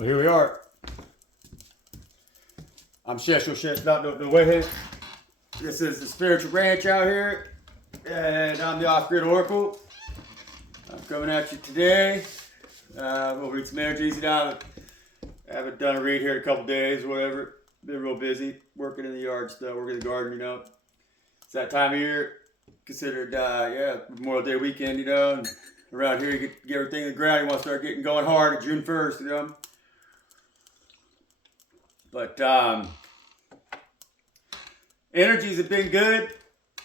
Well, here we are. I'm Shesh about the way. This is the spiritual ranch out here, and I'm the off-grid oracle. I'm coming at you today. We'll read some energies. You know, I haven't done a read here in a couple days, or whatever. Been real busy working in the yard stuff, working in the garden. You know, it's that time of year. Considered, Memorial Day weekend. You know, and around here you get everything in the ground. You want to start getting going hard at June 1st. You know. But energies have been good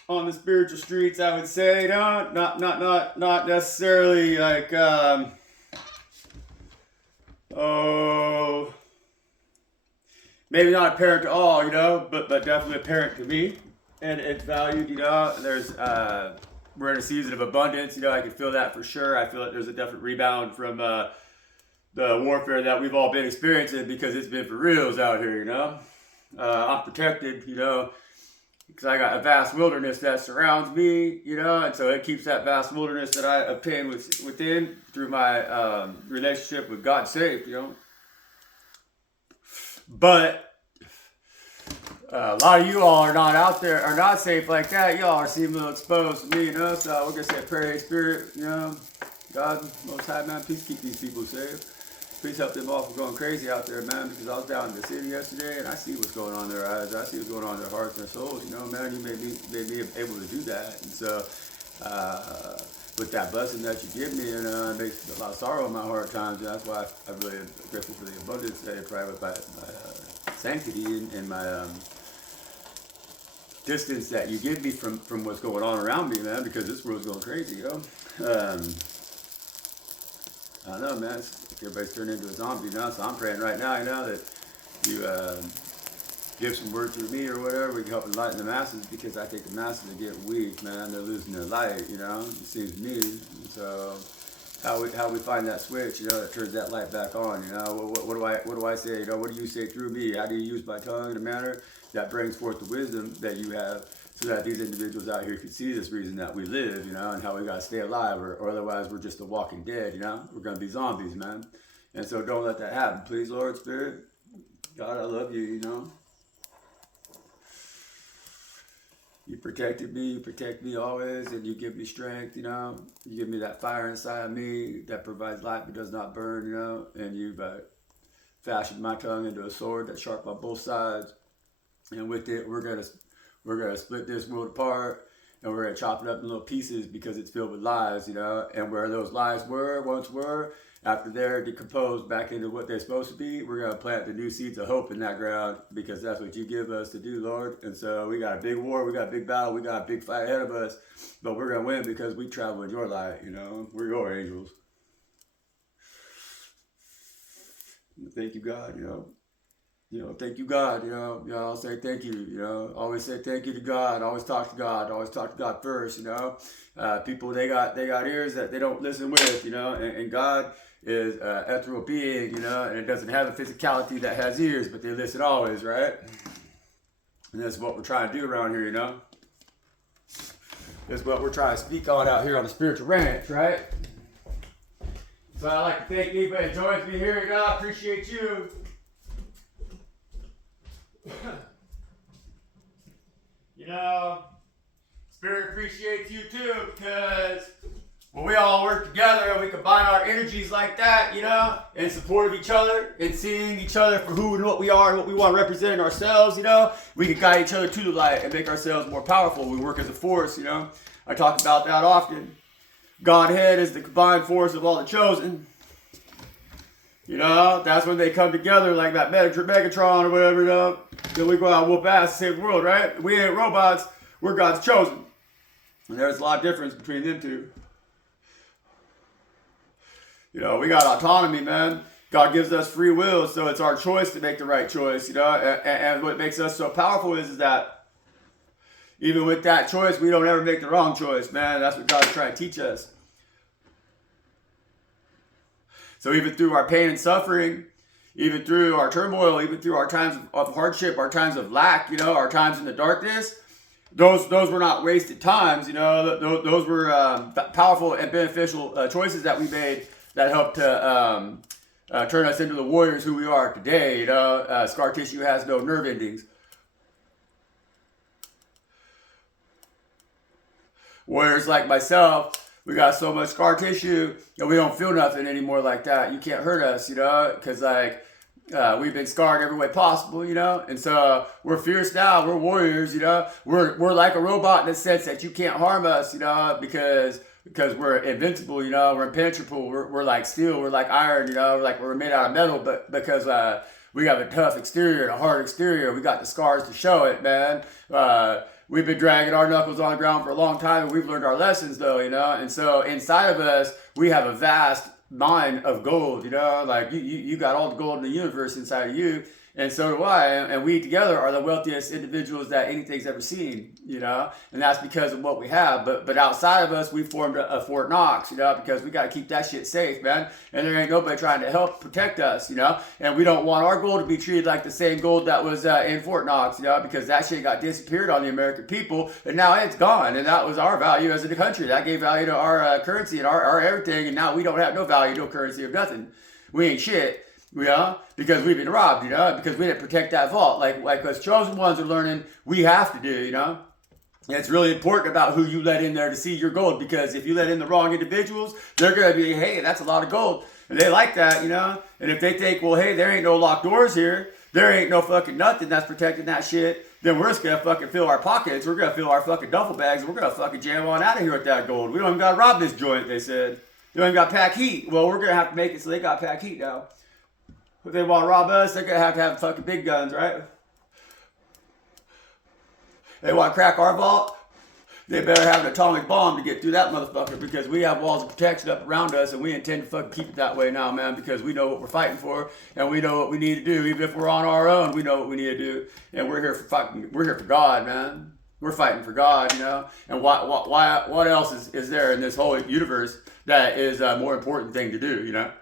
on the spiritual streets, I would say. You know, not necessarily like maybe not apparent to all, you know, but definitely apparent to me, and it's valued. You know, there's we're in a season of abundance. You know, I can feel that for sure. I feel like there's a definite rebound from the warfare that we've all been experiencing, because it's been for reals out here, you know. I'm protected, you know, because I got a vast wilderness that surrounds me, you know, and so it keeps that vast wilderness that I obtain within through my relationship with God safe, you know. But a lot of you all are not out there, are not safe like that. Y'all are seeming a little exposed to me, you know, so we're going to say, pray, Spirit, you know, God, Most High, man, please keep these people safe. Please help them all from going crazy out there, man, because I was down in the city yesterday and I see what's going on in their eyes. I see what's going on in their hearts and their souls. You know, man, you made me able to do that. And so, with that blessing that you give me, and it makes a lot of sorrow in my heart at times. And that's why I'm really grateful for the abundance that I provide with my sanctity and my distance that you give me from what's going on around me, man, because this world's going crazy, you know. I don't know, man. Everybody's turned into a zombie now, so I'm praying right now, you know, that you give some word through me or whatever. We can help enlighten the masses, because I think the masses are getting weak, man. They're losing their light, you know. It seems to me. And so how we find that switch, you know, that turns that light back on, you know. What do I say? You know, what do you say through me? How do you use my tongue in a manner that brings forth the wisdom that you have, so that these individuals out here can see this reason that we live, you know, and how we got to stay alive, or otherwise we're just the walking dead, you know. We're going to be zombies, man. And so don't let that happen. Please, Lord, Spirit, God, I love you, you know. You protected me, you protect me always, and you give me strength, you know. You give me that fire inside of me that provides light but does not burn, you know. And you've fashioned my tongue into a sword that's sharp on both sides. And with it, we're gonna split this world apart, and we're gonna chop it up in little pieces, because it's filled with lies, you know. And where those lies once were, after they're decomposed back into what they're supposed to be, we're gonna plant the new seeds of hope in that ground, because that's what you give us to do, Lord. And so we got a big war, we got a big battle, we got a big fight ahead of us, but we're gonna win because we travel in your light, you know. We're your angels. Thank you, God, you know. You know, thank you, God, you know, I'll say thank you, you know, always say thank you to God, always talk to God, always talk to God first, you know. People, they got ears that they don't listen with, you know, and God is an ethereal being, you know, and it doesn't have a physicality that has ears, but they listen always, right? And that's what we're trying to do around here, you know. That's what we're trying to speak on out here on the spiritual ranch, right? So I'd like to thank anybody that joins me here, you know. I appreciate you. You know, Spirit appreciates you too, because when we all work together and we combine our energies like that, you know, in support of each other and seeing each other for who and what we are and what we want to represent in ourselves, you know, we can guide each other to the light and make ourselves more powerful. We work as a force, you know. I talk about that often. Godhead is the combined force of all the chosen. You know, that's when they come together like that Megatron or whatever, you know. Then we go out and whoop ass and save the world, right? We ain't robots, we're God's chosen. And there's a lot of difference between them two. You know, we got autonomy, man. God gives us free will, so it's our choice to make the right choice, you know. And what makes us so powerful is that even with that choice, we don't ever make the wrong choice, man. That's what God's trying to teach us. So even through our pain and suffering, even through our turmoil, even through our times of hardship, our times of lack, you know, our times in the darkness, those were not wasted times, you know. Those were powerful and beneficial choices that we made that helped to turn us into the warriors who we are today. You know, scar tissue has no nerve endings. Warriors like myself, we got so much scar tissue and we don't feel nothing anymore like that. You can't hurt us, you know, because like we've been scarred every way possible, you know, and so we're fierce now. We're warriors, you know. We're like a robot in the sense that you can't harm us, you know, because we're invincible, you know. We're impenetrable. We're like steel. We're like iron, you know. We're made out of metal, but because we have a tough exterior and a hard exterior, we got the scars to show it, man. We've been dragging our knuckles on the ground for a long time, and we've learned our lessons, though, you know. And so inside of us, we have a vast mine of gold, you know. Like you got all the gold in the universe inside of you, and so do I. And we together are the wealthiest individuals that anything's ever seen, you know. And that's because of what we have. But outside of us, we formed a Fort Knox, you know, because we got to keep that shit safe, man. And there ain't nobody trying to help protect us, you know. And we don't want our gold to be treated like the same gold that was in Fort Knox, you know, because that shit got disappeared on the American people, and now it's gone. And that was our value as a country. That gave value to our currency and our everything. And now we don't have no value, no currency, or nothing. We ain't shit. You know, because we've been robbed, you know, because we didn't protect that vault. Like us chosen ones are learning, we have to do, you know. And it's really important about who you let in there to see your gold, because if you let in the wrong individuals, they're going to be, hey, that's a lot of gold. And they like that, you know. And if they think, well, hey, there ain't no locked doors here, there ain't no fucking nothing that's protecting that shit, then we're just going to fucking fill our pockets. We're going to fill our fucking duffel bags, and we're going to fucking jam on out of here with that gold. We don't even got to rob this joint, they said. They don't even got pack heat. Well, we're going to have to make it so they got pack heat now. If they want to rob us, they're going to have fucking big guns, right? They want to crack our vault, they better have an atomic bomb to get through that motherfucker, because we have walls of protection up around us, and we intend to fucking keep it that way now, man, because we know what we're fighting for, and we know what we need to do. Even if we're on our own, we know what we need to do, and we're here for God, man. We're fighting for God, you know. And what else is there in this whole universe that is a more important thing to do, you know?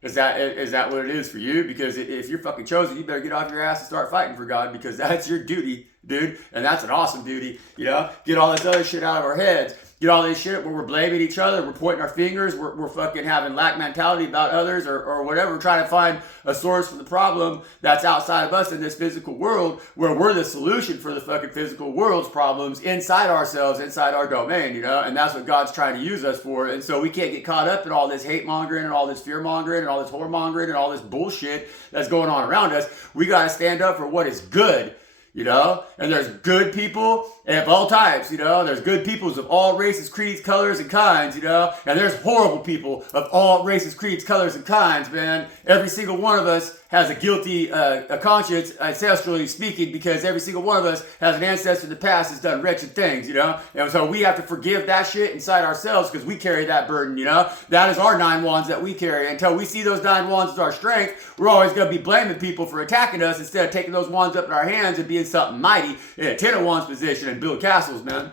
Is that what it is for you? Because if you're fucking chosen, you better get off your ass and start fighting for God, because that's your duty, dude. And that's an awesome duty, you know? Get all this other shit out of our heads. Get all this shit where we're blaming each other, we're pointing our fingers, we're fucking having lack mentality about others or whatever. We're trying to find a source for the problem that's outside of us in this physical world, where we're the solution for the fucking physical world's problems inside ourselves, inside our domain, you know? And that's what God's trying to use us for. And so we can't get caught up in all this hate mongering and all this fear mongering and all this whoremongering and all this bullshit that's going on around us. We got to stand up for what is good. You know, and there's good people of all types, you know, there's good peoples of all races, creeds, colors, and kinds, you know, and there's horrible people of all races, creeds, colors, and kinds, man. Every single one of us has a guilty a conscience, ancestrally speaking, because every single one of us has an ancestor in the past that's done wretched things, you know, and so we have to forgive that shit inside ourselves, because we carry that burden, you know. That is our 9 wands that we carry. Until we see those 9 wands as our strength, we're always going to be blaming people for attacking us instead of taking those wands up in our hands and being something mighty in a 10 of wands position and build castles, man.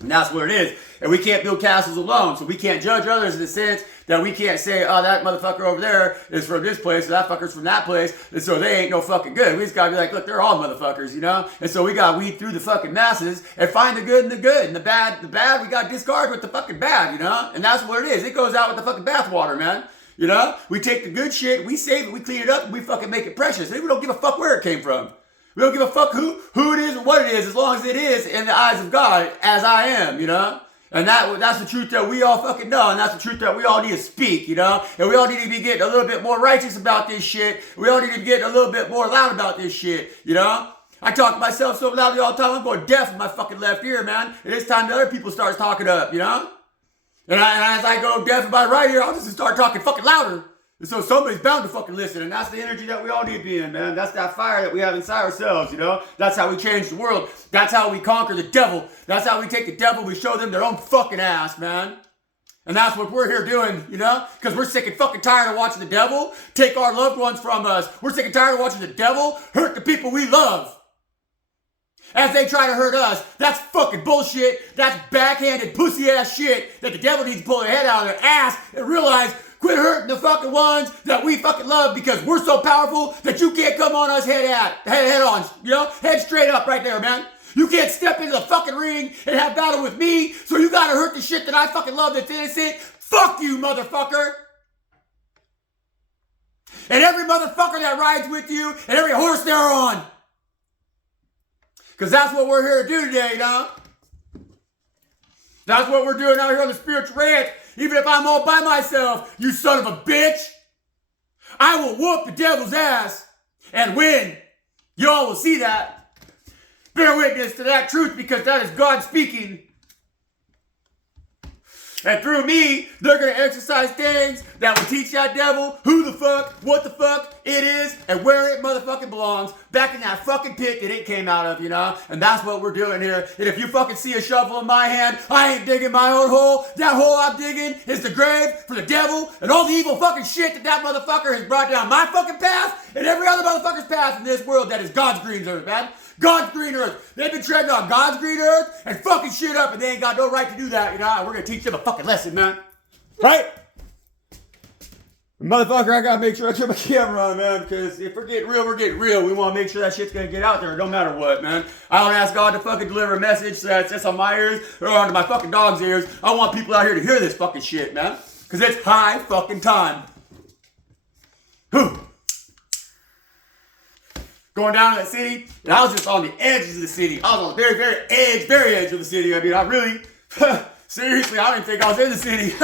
And that's what it is. And we can't build castles alone, so we can't judge others in the sense that we can't say, oh, that motherfucker over there is from this place, or that fucker's from that place, and so they ain't no fucking good. We just gotta be like, look, they're all motherfuckers, you know? And so we gotta weed through the fucking masses and find the good and the good, and the bad we gotta discard with the fucking bad, you know? And that's what it is. It goes out with the fucking bathwater, man. You know? We take the good shit, we save it, we clean it up, and we fucking make it precious. And we don't give a fuck where it came from. We don't give a fuck who it is or what it is, as long as it is in the eyes of God, as I am, you know? And that's the truth that we all fucking know, and that's the truth that we all need to speak, you know? And we all need to be getting a little bit more righteous about this shit. We all need to be getting a little bit more loud about this shit, you know? I talk to myself so loudly all the time, I'm going deaf in my fucking left ear, man. And it's time that other people start talking up, you know? And as I go deaf in my right ear, I'll just start talking fucking louder. And so somebody's bound to fucking listen, and that's the energy that we all need to be in, man. That's that fire that we have inside ourselves, you know? That's how we change the world. That's how we conquer the devil. That's how we take the devil, we show them their own fucking ass, man. And that's what we're here doing, you know? Because we're sick and fucking tired of watching the devil take our loved ones from us. We're sick and tired of watching the devil hurt the people we love as they try to hurt us. That's fucking bullshit. That's backhanded pussy ass shit that the devil needs to pull their head out of their ass and realize, quit hurting the fucking ones that we fucking love, because we're so powerful that you can't come on us head on, you know? Head straight up right there, man. You can't step into the fucking ring and have battle with me, so you gotta hurt the shit that I fucking love that's innocent. Fuck you, motherfucker. and every motherfucker that rides with you, and every horse they're on. Because that's what we're here to do today, you know? That's what we're doing out here on the spiritual ranch. Even if I'm all by myself, you son of a bitch, I will whoop the devil's ass and win. Y'all will see that. Bear witness to that truth, because that is God speaking. And through me, they're going to exercise things that will teach that devil who the fuck, what the fuck it is, and where it motherfucking belongs, back in that fucking pit that it came out of, you know? And that's what we're doing here. And if you fucking see a shovel in my hand, I ain't digging my own hole. That hole I'm digging is the grave for the devil and all the evil fucking shit that motherfucker has brought down my fucking path and every other motherfucker's path in this world that is God's green earth, man. God's green earth. They've been treading on God's green earth and fucking shit up, and they ain't got no right to do that, you know? And we're gonna teach them a fucking lesson, man. Right? Motherfucker, I gotta make sure I turn my camera on, man, because if we're getting real, we're getting real. We wanna make sure that shit's gonna get out there, no matter what, man. I don't ask God to fucking deliver a message that's just on my ears or onto my fucking dog's ears. I want people out here to hear this fucking shit, man, because it's high fucking time. Whew. Going down to that city, and I was just on the edges of the city. I was on the very edge of the city. I mean, I really, seriously, I don't even think I was in the city.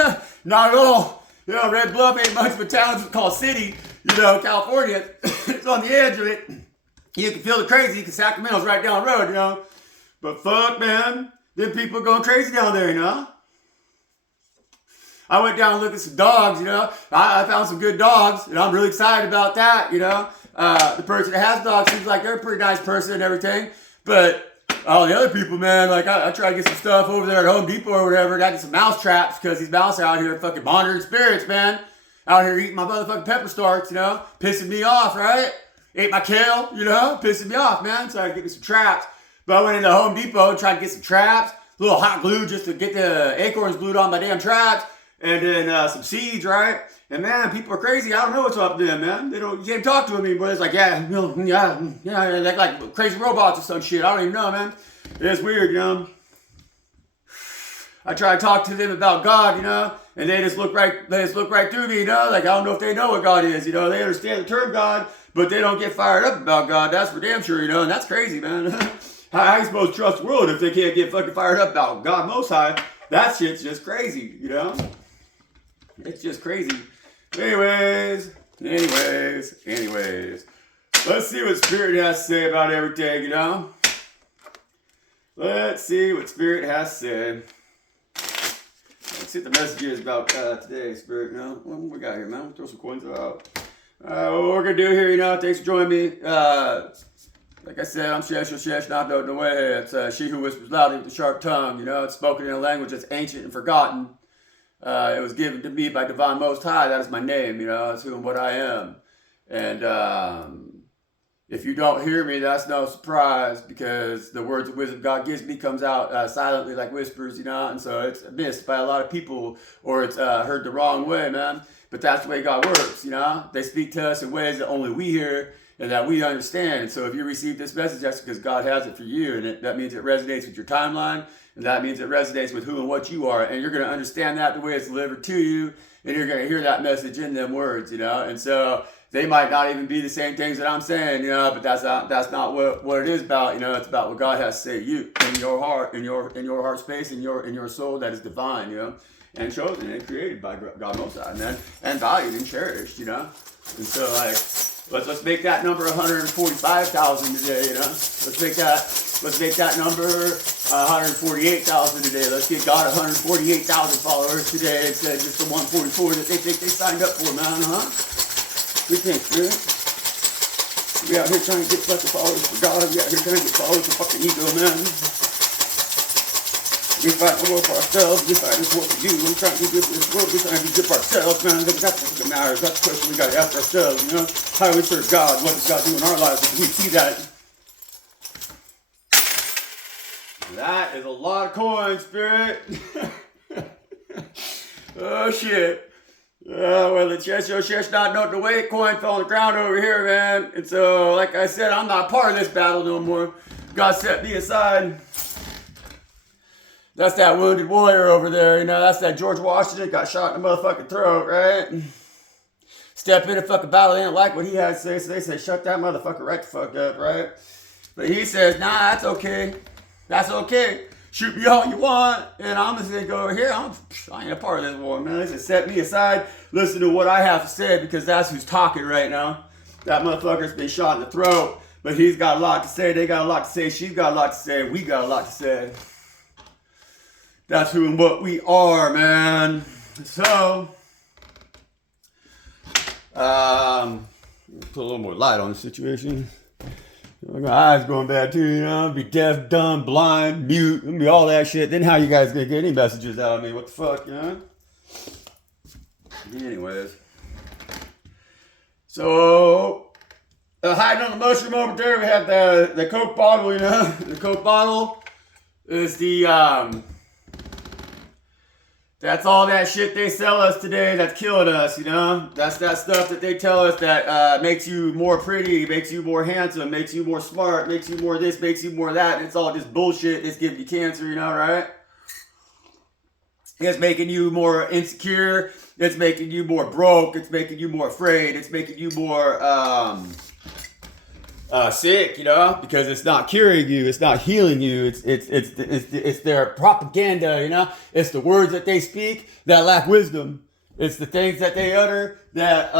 Not at all. You know, Red Bluff ain't much of a town. It's called city, you know, California. It's on the edge of it. You can feel the crazy because Sacramento's right down the road, you know. But fuck, man, them people going crazy down there, you know. I went down and looked at some dogs, you know. I found some good dogs, and I'm really excited about that, you know. The person that has dogs seems like they're a pretty nice person and everything. But all the other people, man, like I try to get some stuff over there at Home Depot or whatever. Got some mouse traps because these mouse out here fucking monitoring spirits, man. Out here eating my motherfucking pepper starts, you know. Pissing me off, right? Ate my kale, you know. Pissing me off, man. So I get me some traps. But I went into Home Depot and tried to get some traps. A little hot glue just to get the acorns glued on my damn traps. And then some seeds, right? And man, people are crazy. I don't know what's up to them, man. You can't talk to them anymore. It's like, yeah, they're like crazy robots or some shit. I don't even know, man. It's weird, you know. I try to talk to them about God, you know, and they just look right through me, you know. Like I don't know if they know what God is, you know. They understand the term God, but they don't get fired up about God. That's for damn sure, you know. And that's crazy, man. How you supposed to trust the world if they can't get fucking fired up about God Most High? That shit's just crazy, you know. It's just crazy. Anyways. Let's see what Spirit has to say about everything, you know? Let's see what Spirit has to say. Let's see what the message is about today, Spirit, you know? What we got here, man? We'll throw some coins out. What we're going to do here, you know, thanks for joining me. Like I said, I'm Shesh, not no way. It's she who whispers loudly with a sharp tongue, you know? It's spoken in a language that's ancient and forgotten. It was given to me by Divine Most High. That is my name, you know. That's who and what I am. And if you don't hear me, that's no surprise, because the words of wisdom God gives me comes out silently like whispers, you know. And so it's missed by a lot of people, or it's heard the wrong way, man. But that's the way God works, you know. They speak to us in ways that only we hear and that we understand. And so if you receive this message, that's because God has it for you. And that means it resonates with your timeline. And that means it resonates with who and what you are. And you're going to understand that the way it's delivered to you. And you're going to hear that message in them words, you know. And so they might not even be the same things that I'm saying, you know. But that's not what it is about, you know. It's about what God has to say to you in your heart, in your heart space, in your soul that is divine, you know. And chosen and created by God Most High, man. And valued and cherished, you know. And so, like, let's make that number 145,000 today, you know. Let's make that number 148,000 today. Let's get God 148,000 followers today instead of just the 144 that they think they signed up for, man, huh? We think, Spirit. We out here trying to get fucking followers for God. We out here trying to get followers for fucking ego, man. We fight the world for ourselves. We fight this world for you. We're trying to do good for this world. We're trying to do good for ourselves, man. That's what matters. That's the question we got to ask ourselves, you know? How do we serve God? What does God do in our lives? If we see that. That is a lot of coins, Spirit. Oh, shit. Well, the Shesh not know the way coin fell on the ground over here, man. And so, like I said, I'm not part of this battle no more. God set me aside. That's that wounded warrior over there, you know. That's that George Washington got shot in the motherfucking throat, right? step in a fucking battle. They didn't like what he had to say, so they said, shut that motherfucker right the fuck up, right? But he says, nah, that's okay. That's okay. Shoot me all you want, and I'm just gonna go over here. I ain't a part of this war, man. They just set me aside, listen to what I have to say, because that's who's talking right now. That motherfucker's been shot in the throat, but he's got a lot to say. They got a lot to say. She's got a lot to say. We got a lot to say. That's who and what we are, man. So, put a little more light on the situation. My eyes going bad too, you know. Be deaf, dumb, blind, mute, be all that shit. Then how you guys gonna get any messages out of me? What the fuck, you know? Anyways. So, hiding on the mushroom over there, we have the Coke bottle, you know. The Coke bottle is the, that's all that shit they sell us today that's killing us, you know? That's that stuff that they tell us that makes you more pretty, makes you more handsome, makes you more smart, makes you more this, makes you more that. It's all just bullshit. It's giving you cancer, you know, right? It's making you more insecure. It's making you more broke. It's making you more afraid. It's making you more sick, you know, because it's not curing you, it's not healing you. It's their propaganda, you know. It's the words that they speak that lack wisdom. It's the things that they utter that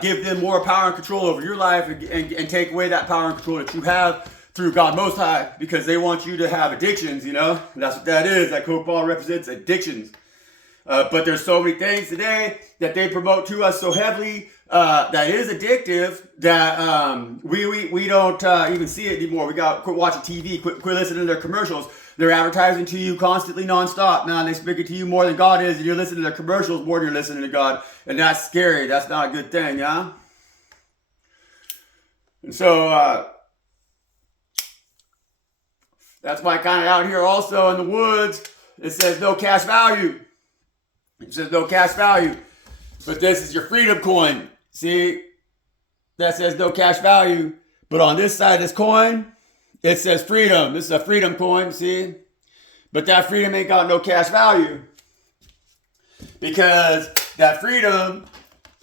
give them more power and control over your life, and take away that power and control that you have through God Most High, because they want you to have addictions, you know. And that's what that is. That Coke bottle represents addictions. But there's so many things today that they promote to us so heavily that is addictive that we don't even see it anymore. We got quit watching TV, quit listening to their commercials. They're advertising to you constantly, nonstop. Now they speak it to you more than God is, and you're listening to their commercials more than you're listening to God, and that's scary. That's not a good thing, yeah. And so that's why kind of out here also in the woods it says no cash value. It says no cash value. But this is your freedom coin. See? That says no cash value. But on this side of this coin, it says freedom. This is a freedom coin, see? But that freedom ain't got no cash value. Because that freedom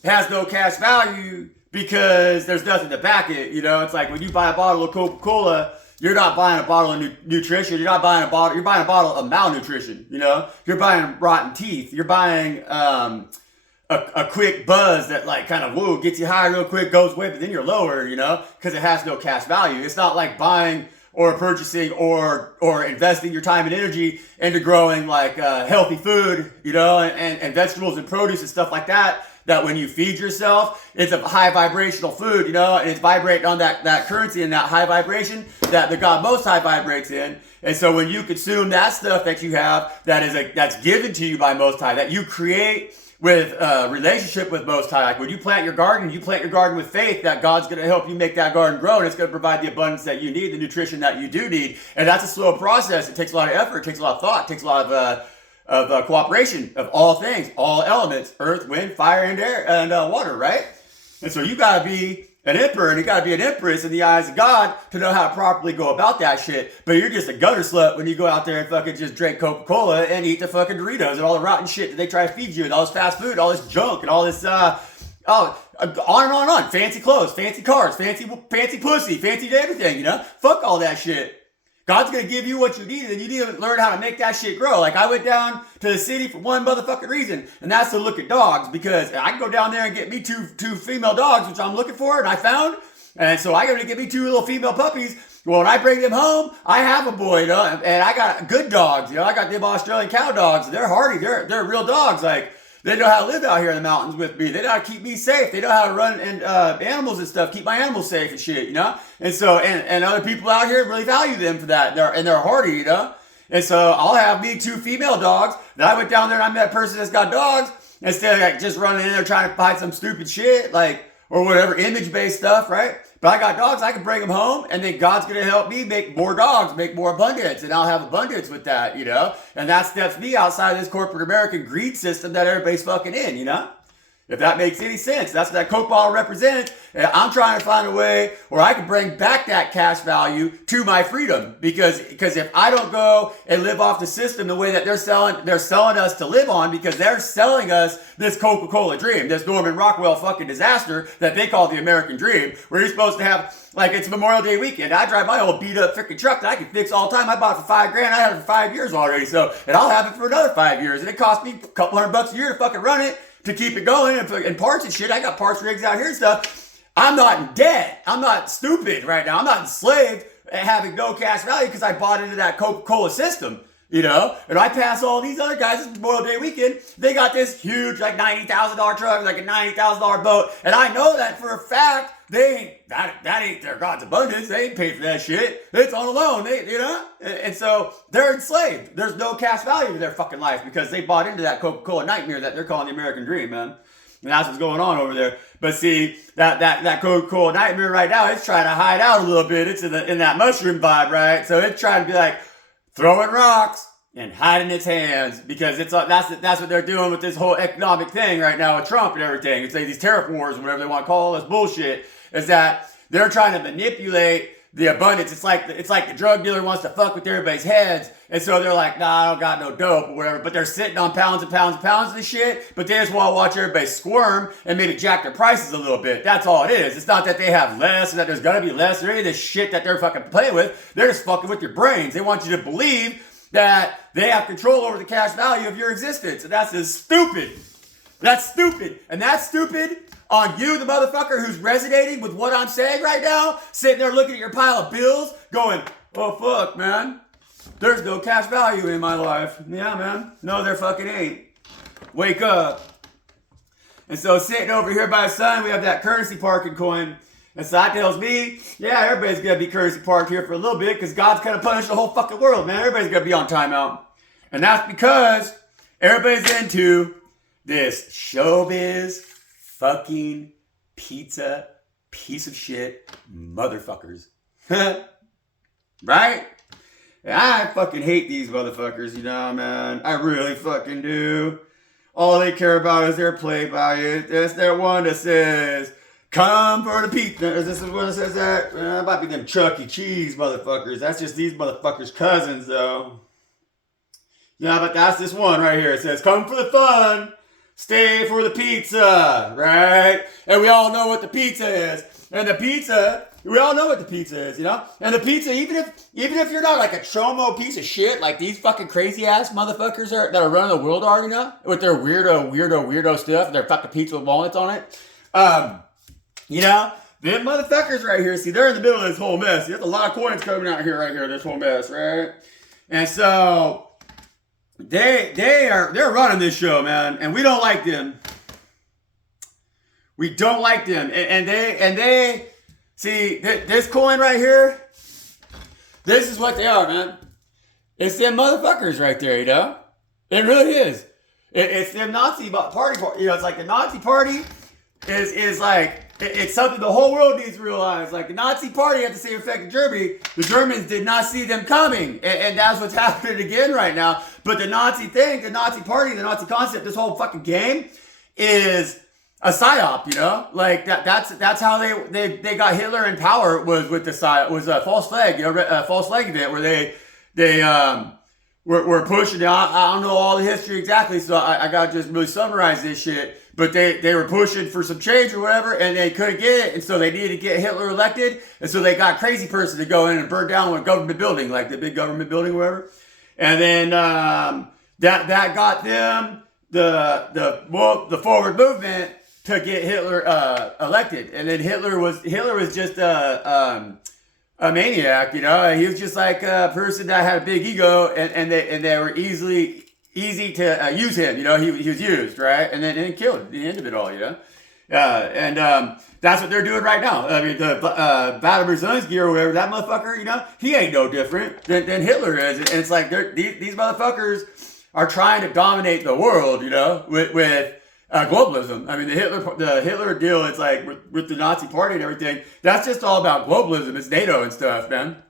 has no cash value because there's nothing to back it. You know, it's like when you buy a bottle of Coca-Cola, you're not buying a bottle of nutrition. You're buying a bottle of malnutrition, you know? You're buying rotten teeth. You're buying a quick buzz that like kind of, whoa, gets you high real quick, goes away, but then you're lower, you know? Because it has no cash value. It's not like buying or purchasing or investing your time and energy into growing like healthy food, you know, and vegetables and produce and stuff like that. That when you feed yourself, it's a high vibrational food, you know, and it's vibrating on that currency and that high vibration that the God Most High vibrates in. And so when you consume that stuff that you have, that's given to you by Most High, that you create with relationship with Most High. Like when you plant your garden with faith that God's going to help you make that garden grow, and it's going to provide the abundance that you need, the nutrition that you do need. And that's a slow process. It takes a lot of effort. It takes a lot of thought. It takes a lot of cooperation of all things, all elements, earth, wind, fire, and air, and water, right? And so you gotta be an emperor, and you gotta be an empress in the eyes of God to know how to properly go about that shit. But you're just a gutter slut when you go out there and fucking just drink Coca-Cola and eat the fucking Doritos and all the rotten shit that they try to feed you, and all this fast food, all this junk, and all this, on and on. Fancy clothes, fancy cars, fancy pussy, fancy everything, you know? Fuck all that shit. God's going to give you what you need, and you need to learn how to make that shit grow. Like, I went down to the city for one motherfucking reason, and that's to look at dogs, because I can go down there and get me two female dogs, which I'm looking for, and I found, and so I got to get me 2 little female puppies. Well, when I bring them home, I have a boy, you know, and I got good dogs, you know, I got them Australian cow dogs. They're hardy. They're real dogs. Like, they know how to live out here in the mountains with me. They know how to keep me safe. They know how to run and animals and stuff, keep my animals safe and shit, you know? And so, and other people out here really value them for that. They're hardy, you know? And so I'll have me 2 female dogs. Then I went down there and I met a person that's got dogs, instead of like just running in there trying to find some stupid shit, like, or whatever, image-based stuff, right? But I got dogs, I can bring them home, and then God's going to help me make more dogs, make more abundance, and I'll have abundance with that, you know? And that steps me outside of this corporate American greed system that everybody's fucking in, you know? If that makes any sense, that's what that Coke bottle represents. And I'm trying to find a way where I can bring back that cash value to my freedom. Because if I don't go and live off the system the way that they're selling us to live on, because they're selling us this Coca-Cola dream, this Norman Rockwell fucking disaster that they call the American dream, where you're supposed to have, like, it's Memorial Day weekend. I drive my old beat up freaking truck that I can fix all the time. I bought it for $5,000. I had it for 5 years already. So, and I'll have it for another 5 years. And it cost me a couple $100 a year to fucking run it, to keep it going, and parts and shit. I got parts rigs out here and stuff. I'm not in debt. I'm not stupid right now. I'm not enslaved at having no cash value because I bought into that Coca-Cola system, you know? And I pass all these other guys, this Memorial Day weekend, they got this huge, like, $90,000 truck, like a $90,000 boat. And I know that for a fact. That ain't their God's abundance. They ain't paid for that shit. It's on a loan, you know? And so they're enslaved. There's no cash value to their fucking life because they bought into that Coca-Cola nightmare that they're calling the American dream, man. And that's what's going on over there. But see, that Coca-Cola nightmare right now, it's trying to hide out a little bit. It's in that mushroom vibe, right? So it's trying to be like throwing rocks and hiding its hands, because that's what they're doing with this whole economic thing right now with Trump and everything. It's like these tariff wars, whatever they want to call this bullshit, is that they're trying to manipulate the abundance. It's like the drug dealer wants to fuck with everybody's heads, and so they're like, nah, I don't got no dope or whatever, but they're sitting on pounds and pounds and pounds of this shit, but they just want to watch everybody squirm and maybe jack their prices a little bit. That's all it is. It's not that they have less or that there's gonna be less or any of this shit that they're fucking playing with. They're just fucking with your brains. They want you to believe that they have control over the cash value of your existence, and that's just stupid. That's stupid. And that's stupid on you, the motherfucker who's resonating with what I'm saying right now, sitting there looking at your pile of bills, going, oh fuck, man, there's no cash value in my life. Yeah, man. No, there fucking ain't. Wake up. And so sitting over here by the sun, we have that currency parking coin. And so that tells me, yeah, everybody's going to be currency parked here for a little bit because God's going to punish the whole fucking world, man. Everybody's going to be on timeout. And that's because everybody's into this showbiz fucking pizza piece of shit motherfuckers. Right? And I fucking hate these motherfuckers, you know, man. I really fucking do. All they care about is their play by it. There's their one that says, come for the pizza. Is this the one that says that? It might be them Chuck E. Cheese motherfuckers. That's just these motherfuckers' cousins, though. Yeah, but that's this one right here. It says, come for the fun, stay for the pizza, right? And we all know what the pizza is. And the pizza, we all know what the pizza is, you know? And the pizza, even if you're not like a chomo piece of shit, like these fucking crazy ass motherfuckers that are running the world are, you know? With their weirdo stuff, and their fucking pizza with walnuts on it. You know? Them motherfuckers right here, see, they're in the middle of this whole mess. There's a lot of coins coming out here right here, this whole mess, right? And so they're running this show, man, and we don't like them. We don't like them. And they see this coin right here, this is what they are, man. It's them motherfuckers right there, you know? It really is. It's them Nazi party, you know, it's like the Nazi party is like, it's something the whole world needs to realize. Like the Nazi party had the same effect in Germany. The Germans did not see them coming. And that's what's happening again right now. But the Nazi thing, the Nazi party, the Nazi concept, this whole fucking game is a psyop, you know? Like that's how they got Hitler in power, was with the psyop, was a false flag, you know, a false flag event where they were pushing. I don't know all the history exactly, so I gotta just really summarize this shit. But they were pushing for some change or whatever, and they couldn't get it, and so they needed to get Hitler elected, and so they got a crazy person to go in and burn down a government building, like the big government building or whatever. And then that got them the forward movement to get Hitler elected. And then Hitler was just a maniac, you know. He was just like a person that had a big ego, and they were easy to use him, you know. He was used, right, and then killed at the end of it all, you know. And that's what they're doing right now. I mean, the Vladimir Zelensky or whatever, that motherfucker, you know, he ain't no different than Hitler is. And it's like these motherfuckers are trying to dominate the world, you know, with globalism. I mean, the Hitler deal, it's like with the Nazi party and everything, that's just all about globalism. It's NATO and stuff, man.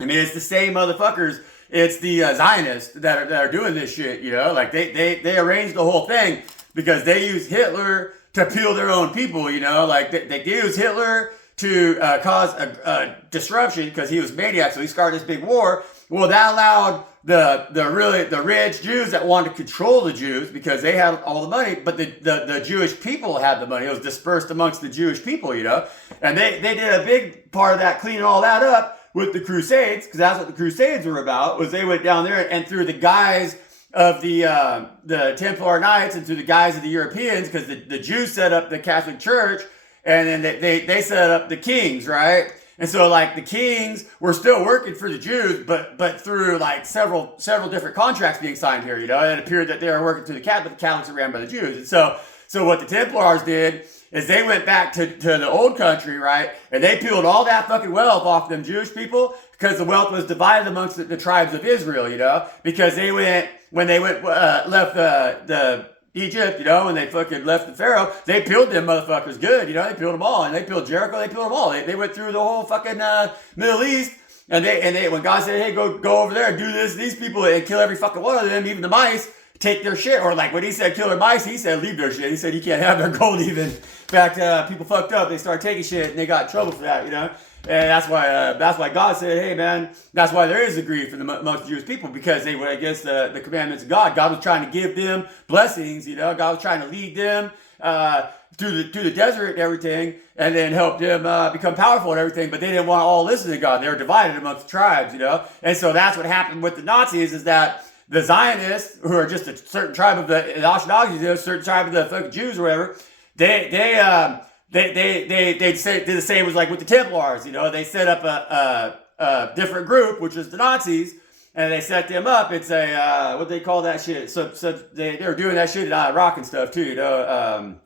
I mean, it's the same motherfuckers. It's the Zionists that are doing this shit, you know? Like, they arranged the whole thing because they used Hitler to peel their own people, you know, like they used Hitler to cause a disruption because he was maniac, so he started this big war. Well, that allowed the rich Jews that wanted to control the Jews because they had all the money, but the Jewish people had the money. It was dispersed amongst the Jewish people, you know, and they did a big part of that, cleaning all that up with the Crusades, because that's what the Crusades were about. Was they went down there and through the guise of the Templar Knights and through the guise of the Europeans, because the Jews set up the Catholic Church, and then they set up the kings, right? And so like the kings were still working for the Jews, but through like several different contracts being signed here, you know, and it appeared that they were working through the Catholics are ran by the Jews. And so what the Templars did is they went back to the old country, right? And they peeled all that fucking wealth off them Jewish people because the wealth was divided amongst the tribes of Israel, you know, because when they left the Egypt, you know, when they fucking left the Pharaoh, they peeled them motherfuckers good, you know, they peeled them all, and they peeled Jericho, they peeled them all. They went through the whole fucking Middle East, and they when God said, hey, go over there and do this, these people, and kill every fucking one of them, even the mice, take their shit. Or like when he said kill their mice, he said leave their shit. He said you can't have their gold even. In fact, people fucked up, they started taking shit, and they got in trouble for that, you know. And that's why God said, hey man, that's why there is a grief in amongst Jewish people, because they went against the commandments of God. God was trying to give them blessings, you know. God was trying to lead them through the desert and everything, and then help them become powerful and everything. But they didn't want to all listen to God. They were divided amongst the tribes, you know. And so that's what happened with the Nazis, is that the Zionists, who are just a certain tribe of the Ashkenazis, a certain tribe of the fucking Jews or whatever, they did the same as like with the Templars, you know. They set up a different group, which is the Nazis, and they set them up. It's a what they call that shit. So they were doing that shit in Iraq and stuff too, you know.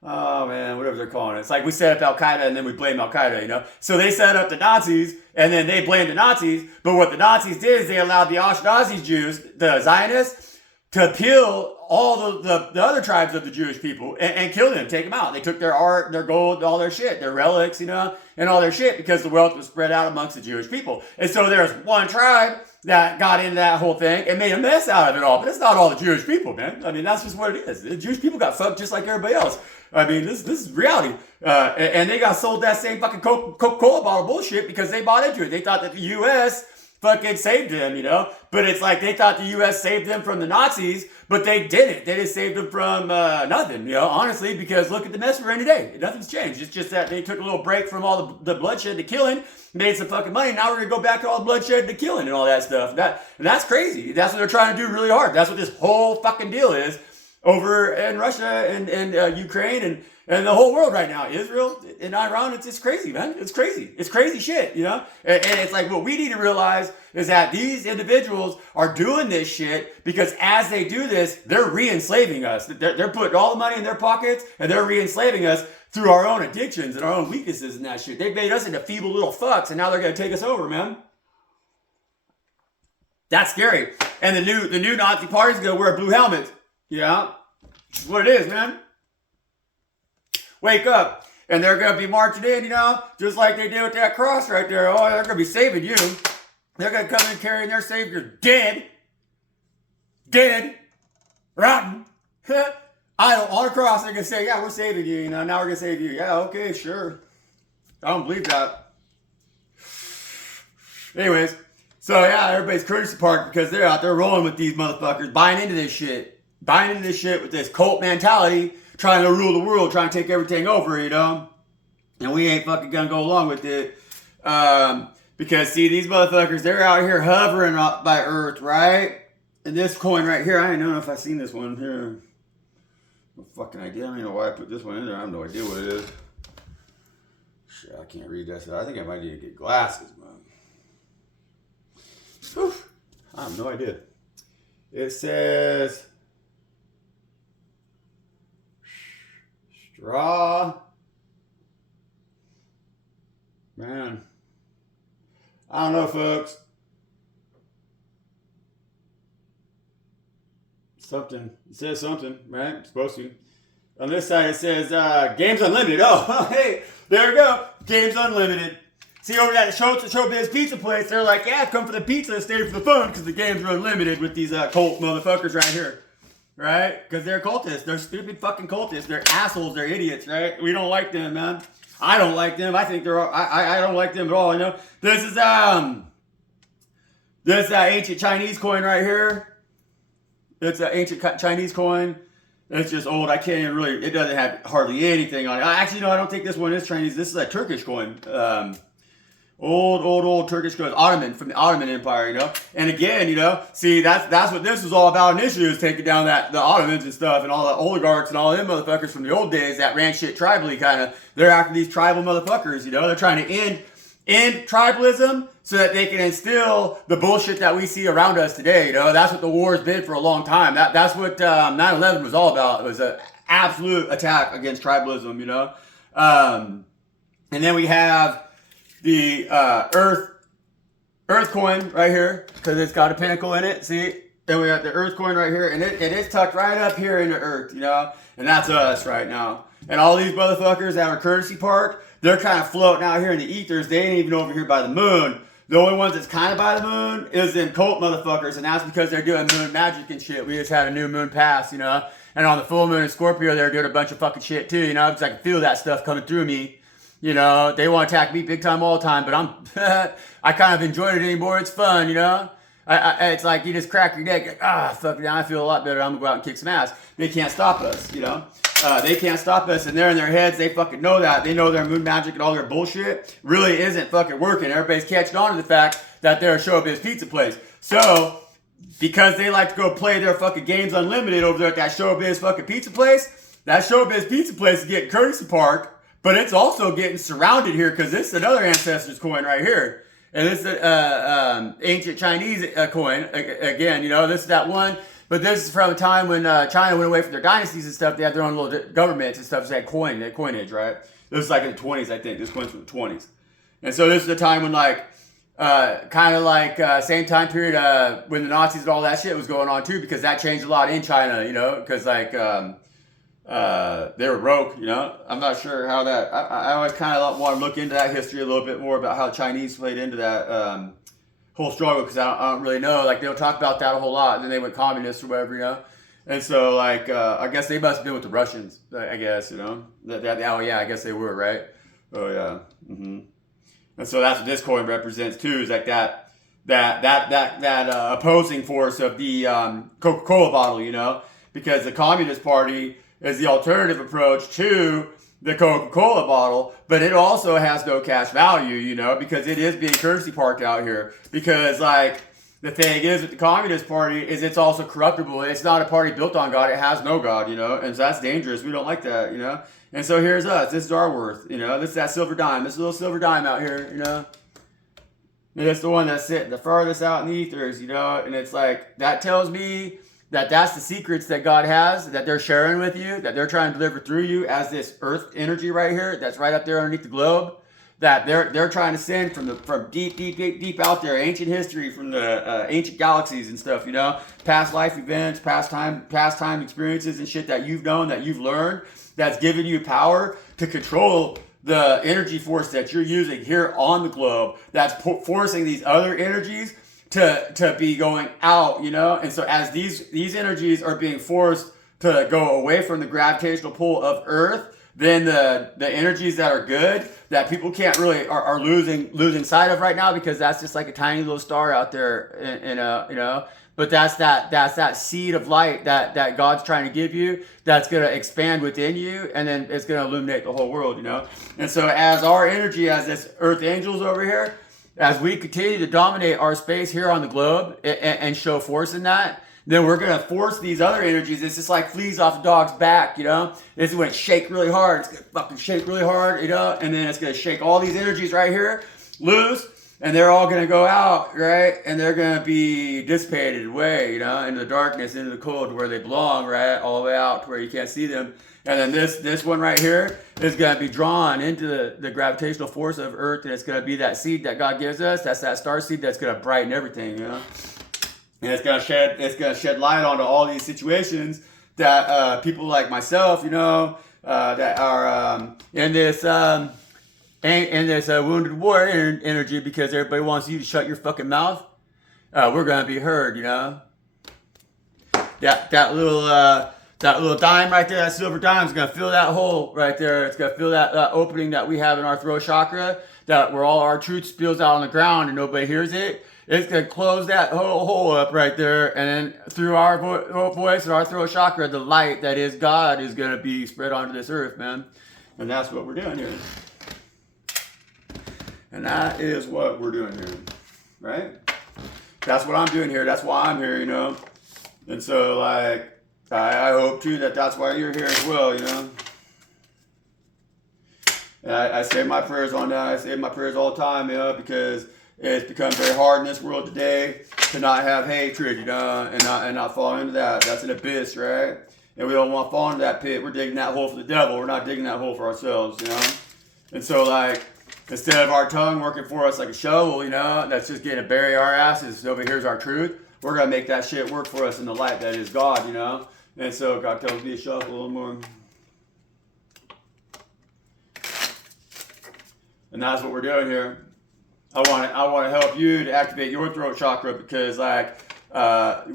Oh man, whatever they're calling it. It's like we set up Al Qaeda and then we blame Al Qaeda, you know. So they set up the Nazis and then they blamed the Nazis. But what the Nazis did is they allowed the Ashkenazi Jews, the Zionists, to peel all the other tribes of the Jewish people and kill them, take them out. They took their art, their gold, all their shit, their relics, you know, and all their shit, because the wealth was spread out amongst the Jewish people. And so there's one tribe that got into that whole thing and made a mess out of it all. But it's not all the Jewish people, man. I mean, that's just what it is. The Jewish people got fucked just like everybody else. I mean, this is reality. And they got sold that same fucking Coca-Cola bottle bullshit because they bought into it. They thought that the U.S. fucking saved them, you know? But it's like they thought the U.S. saved them from the Nazis, but they didn't. They just saved them from nothing, you know, honestly, because look at the mess we're in today. Nothing's changed. It's just that they took a little break from all the bloodshed and the killing, made some fucking money. Now we're going to go back to all the bloodshed and the killing and all that stuff. And that's crazy. That's what they're trying to do really hard. That's what this whole fucking deal is over in Russia and Ukraine and the whole world right now. Israel and Iran, it's just crazy, man. It's crazy. It's crazy shit, you know? And it's like what we need to realize is that these individuals are doing this shit because as they do this, they're re-enslaving us. They're putting all the money in their pockets and they're re-enslaving us through our own addictions and our own weaknesses and that shit. They've made us into feeble little fucks and now they're going to take us over, man. That's scary. And the new Nazi party's going to wear blue helmets. Yeah, that's what it is, man. Wake up. And they're going to be marching in, you know, just like they did with that cross right there. Oh, they're going to be saving you. They're going to come in carrying their Savior dead, rotten, idle on a cross. They're going to say, yeah, we're saving you, you know, now we're going to save you. Yeah, okay, sure. I don't believe that. Anyways, so yeah, everybody's courtesy parked because they're out there rolling with these motherfuckers, buying into this shit with this cult mentality, trying to rule the world, trying to take everything over, you know? And we ain't fucking gonna go along with it. Because, see, these motherfuckers, they're out here hovering up by Earth, right? And this coin right here, I don't know if I've seen this one here. No fucking idea. I don't even know why I put this one in there. I have no idea what it is. Shit, I can't read that. I think I might need to get glasses, man. Whew. I have no idea. It says... Straw. Man. I don't know, folks. Something. It says something, right? It's supposed to. On this side, it says Games Unlimited. Oh, hey, there we go. Games Unlimited. See, over at the Showbiz Pizza place, they're like, yeah, come for the pizza, stay for the fun, because the games are unlimited with these cult motherfuckers right here. right? Because they're cultists. They're stupid fucking cultists. They're assholes. They're idiots, right? We don't like them, man. I don't like them. I think they're. I don't like them at all. You know. This is this ancient Chinese coin right here. It's an ancient Chinese coin. It's just old. I can't even really. It doesn't have hardly anything on it. Actually, no. I don't think this one is Chinese. This is a Turkish coin. Old Turkish coin, Ottoman, from the Ottoman Empire, you know. And again, you know, see, that's what this was all about initially, is taking down the Ottomans and stuff, and all the oligarchs and all them motherfuckers from the old days that ran shit tribally, kind of. They're after these tribal motherfuckers, you know. They're trying to end tribalism so that they can instill the bullshit that we see around us today, you know. That's what the war has been for a long time. That's what 9/11 was all about. It was an absolute attack against tribalism, you know. And then we have the earth coin right here, because it's got a pinnacle in it. See, and we got the earth coin right here, and it is tucked right up here in the earth, you know. And that's us right now. And all these motherfuckers that are currency parked, they're kind of floating out here in the ethers. They ain't even over here by the moon. The only ones that's kind of by the moon is them cult motherfuckers, and that's because they're doing moon magic and shit. We just had a new moon pass, you know. And on the full moon in Scorpio, they're doing a bunch of fucking shit too, you know, because I can feel that stuff coming through me. You know, they want to attack me big time all the time, but I kind of enjoy it anymore. It's fun, you know. It's like you just crack your neck, like, fuck it, now I feel a lot better. I'm gonna go out and kick some ass. They can't stop us, you know. They can't stop us, and they're in their heads. They fucking know that. They know their moon magic and all their bullshit really isn't fucking working. Everybody's catching on to the fact that they're a showbiz pizza place. So, because they like to go play their fucking games unlimited over there at that showbiz fucking pizza place, that showbiz pizza place is getting courtesy park. But it's also getting surrounded here, because this is another ancestors coin right here. And this is ancient Chinese coin. Again, you know, this is that one. But this is from a time when China went away from their dynasties and stuff. They had their own little governments and stuff. So they had coinage, right? This is like in the 20s, I think. This coin's from the 20s. And so this is the time when, like, kind of like same time period when the Nazis and all that shit was going on too, because that changed a lot in China, you know, because like... they were broke, you know. I'm not sure how that. I always kind of want to look into that history a little bit more, about how Chinese played into that whole struggle, because I don't really know. Like, they don't talk about that a whole lot. And then they went communist or whatever, you know. And so, like, I guess they must have been with the Russians. I guess, you know. Oh yeah, I guess they were, right. Oh yeah. Mm-hmm. And so that's what this coin represents too. Is like that opposing force of the Coca-Cola bottle, you know, because the Communist Party is the alternative approach to the Coca-Cola bottle, but it also has no cash value, you know, because it is being currency parked out here. Because, like, the thing is with the Communist Party is it's also corruptible. It's not a party built on God. It has no God, you know, and so that's dangerous. We don't like that, you know. And so here's us. This is our worth, you know. This is that silver dime. This little silver dime out here, you know. And it's the one that's sitting the farthest out in the ethers, you know. And it's like, that tells me that's the secrets that God has, that they're sharing with you, that they're trying to deliver through you as this earth energy right here, that's right up there underneath the globe, that they're trying to send from deep out there, ancient history, from the ancient galaxies and stuff, you know, past life events, past time experiences and shit that you've known, that you've learned, that's given you power to control the energy force that you're using here on the globe, that's forcing these other energies to be going out, you know. And so as these energies are being forced to go away from the gravitational pull of Earth, then the energies that are good, that people can't really are losing sight of right now, because that's just like a tiny little star out there in a, you know. But that's that seed of light that God's trying to give you, that's going to expand within you, and then it's going to illuminate the whole world, you know. And so as our energy, as this earth angels over here, as we continue to dominate our space here on the globe and show force in that, then we're going to force these other energies. It's just like fleas off a dog's back, you know. This is when it shake really hard. It's going to fucking shake really hard, you know. And then it's going to shake all these energies right here loose. And they're all going to go out, right? And they're going to be dissipated away, you know, into the darkness, into the cold, where they belong, right? All the way out to where you can't see them. And then this one right here is going to be drawn into the gravitational force of Earth, and it's going to be that seed that God gives us. That's that star seed that's going to brighten everything, you know. And it's going to shed light onto all these situations that people like myself, you know, that are in this wounded warrior energy, because everybody wants you to shut your fucking mouth. We're going to be heard, you know. that little dime right there, that silver dime is gonna fill that hole right there. It's gonna fill that opening that we have in our throat chakra, that where all our truth spills out on the ground and nobody hears it. It's gonna close that whole hole up right there, and then through our voice and our throat chakra, the light that is God is gonna be spread onto this earth, man. And that's what we're doing here. And that is what we're doing here, right? That's what I'm doing here. That's why I'm here, you know. And so, like, I hope too that that's why you're here as well, you know. And I say my prayers on that. I say my prayers all the time, you know, because it's become very hard in this world today to not have hatred, you know, and not fall into that. That's an abyss, right? And we don't want to fall into that pit. We're digging that hole for the devil. We're not digging that hole for ourselves, you know. And so, like, instead of our tongue working for us like a shovel, you know, that's just getting to bury our asses so nobody hears our truth, we're going to make that shit work for us in the light that is God, you know. And so God tells me to shuffle a little more. And that's what we're doing here. I want to help you to activate your throat chakra, because like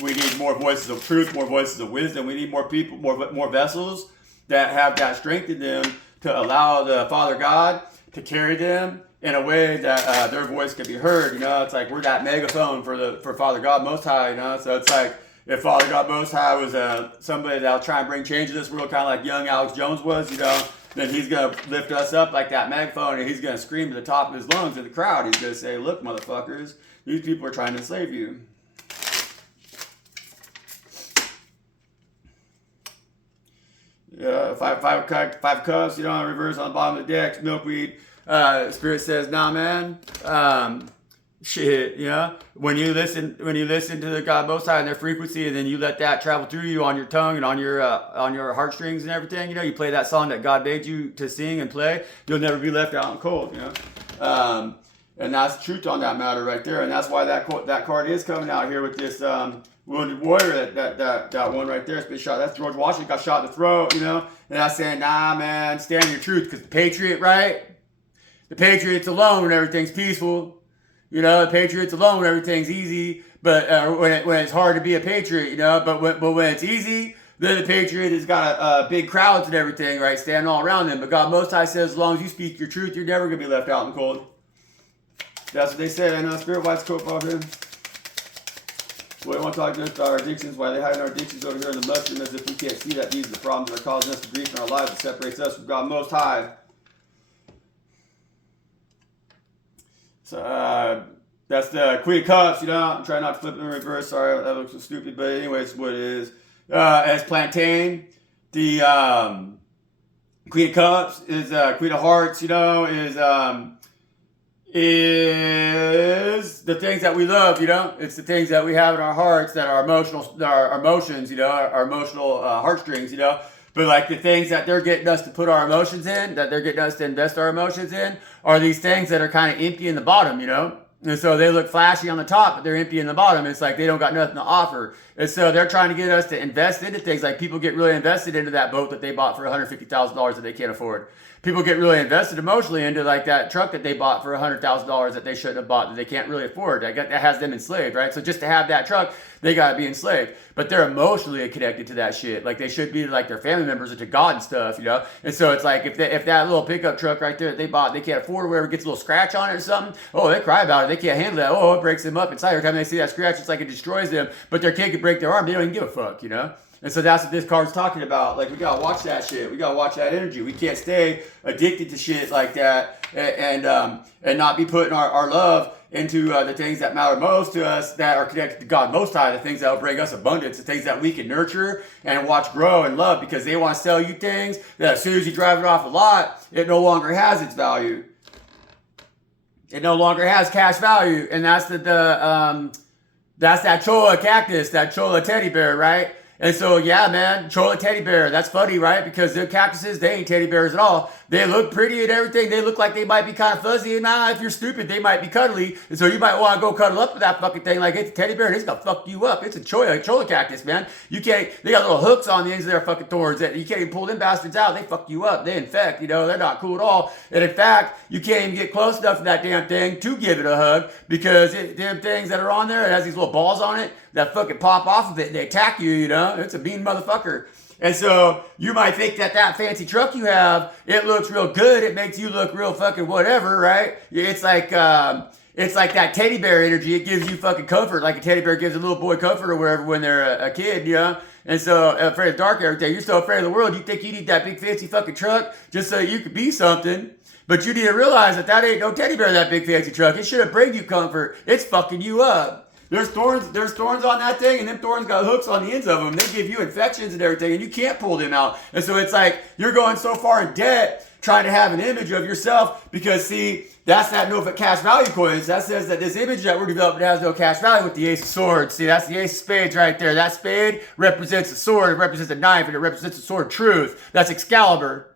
we need more voices of truth, more voices of wisdom. We need more people, more vessels that have that strength in them to allow the Father God to carry them in a way that their voice can be heard. You know, it's like we're that megaphone for Father God Most High. You know, so it's like if Father God Most High was somebody that'll try and bring change to this world, kind of like young Alex Jones was, you know, then he's going to lift us up like that megaphone, and he's going to scream to the top of his lungs in the crowd. He's going to say, look, motherfuckers, these people are trying to enslave you. Yeah, five cups, you know, in reverse on the bottom of the deck, milkweed. Spirit says, nah, man. Shit, you know, when you listen to the God Most High and their frequency, and then you let that travel through you on your tongue and on your heartstrings and everything, you know, you play that song that God made you to sing and play, you'll never be left out in cold, you know. And that's truth on that matter right there, and that's why that card is coming out here with this wounded warrior, that one right there has been shot. That's George Washington, got shot in the throat, you know, and that's saying, nah, man, stand in your truth, because the patriot, right? The patriot's alone when everything's peaceful. You know, the patriots alone when everything's easy, but when it's hard to be a patriot, you know, but when it's easy, then the patriot has got big crowds and everything, right, standing all around them. But God Most High says, as long as you speak your truth, you're never going to be left out in the cold. That's what they say. I know Spirit White's quote off here. We don't want to talk just about our addictions, why they hide our addictions over here in the mushroom, as if we can't see that these are the problems that are causing us the grief in our lives that separates us from God Most High. So, that's the Queen of Cups, you know. I'm trying not to flip it in reverse. Sorry, that looks so stupid. But anyways, what it is. As Plantain, the Queen of Cups is Queen of Hearts, you know, is the things that we love, you know. It's the things that we have in our hearts that are emotional, our emotions, you know, our emotional heartstrings, you know. But like the things that they're getting us to put our emotions in, that they're getting us to invest our emotions in, are these things that are kind of empty in the bottom, you know? And so they look flashy on the top, but they're empty in the bottom. It's like they don't got nothing to offer. And so they're trying to get us to invest into things. Like people get really invested into that boat that they bought for $150,000 that they can't afford. People get really invested emotionally into like that truck that they bought for $100,000 that they shouldn't have bought, that they can't really afford. That has them enslaved, right? So just to have that truck, they got to be enslaved. But they're emotionally connected to that shit. Like they should be like their family members or to God and stuff, you know? And so it's like if that little pickup truck right there that they bought, they can't afford, or whatever, gets a little scratch on it or something, oh, they cry about it. They can't handle that. Oh, it breaks them up inside. Every time they see that scratch, it's like it destroys them. But their kid could break their arm. They don't even give a fuck, you know? And so that's what this card's talking about. Like, we gotta watch that shit. We gotta watch that energy. We can't stay addicted to shit like that and not be putting our love into the things that matter most to us, that are connected to God Most High, the things that will bring us abundance, the things that we can nurture and watch grow and love, because they want to sell you things that as soon as you drive it off the lot, it no longer has its value. It no longer has cash value. And that's that's that chola cactus, that chola teddy bear, right? And so, yeah, man, chola teddy bear, that's funny, right? Because the cactuses, they ain't teddy bears at all. They look pretty and everything. They look like they might be kind of fuzzy. And if you're stupid, they might be cuddly. And so you might want to go cuddle up with that fucking thing like it's a teddy bear and it's going to fuck you up. It's a chola cactus, man. You can't, they got little hooks on the ends of their fucking thorns that you can't even pull them bastards out. They fuck you up. They infect, you know, they're not cool at all. And in fact, you can't even get close enough to that damn thing to give it a hug, because them things that are on there, it has these little balls on it. that fucking pop off of it and they attack you, you know? It's a mean motherfucker. And so you might think that that fancy truck you have, it looks real good. It makes you look real fucking whatever, right? It's like that teddy bear energy. It gives you fucking comfort, like a teddy bear gives a little boy comfort or whatever when they're a kid, you know? And so, afraid of dark every day. You're so afraid of the world, you think you need that big fancy fucking truck just so you could be something. But you need to realize that that ain't no teddy bear, that big fancy truck. It should have bring you comfort. It's fucking you up. There's thorns on that thing, and them thorns got hooks on the ends of them. They give you infections and everything, and you can't pull them out. And so it's like you're going so far in debt trying to have an image of yourself because, see, that's that no cash value coins. That says that this image that we're developing has no cash value with the Ace of Swords. See, that's the Ace of Spades right there. That spade represents a sword, it represents a knife, and it represents a sword of truth. That's Excalibur.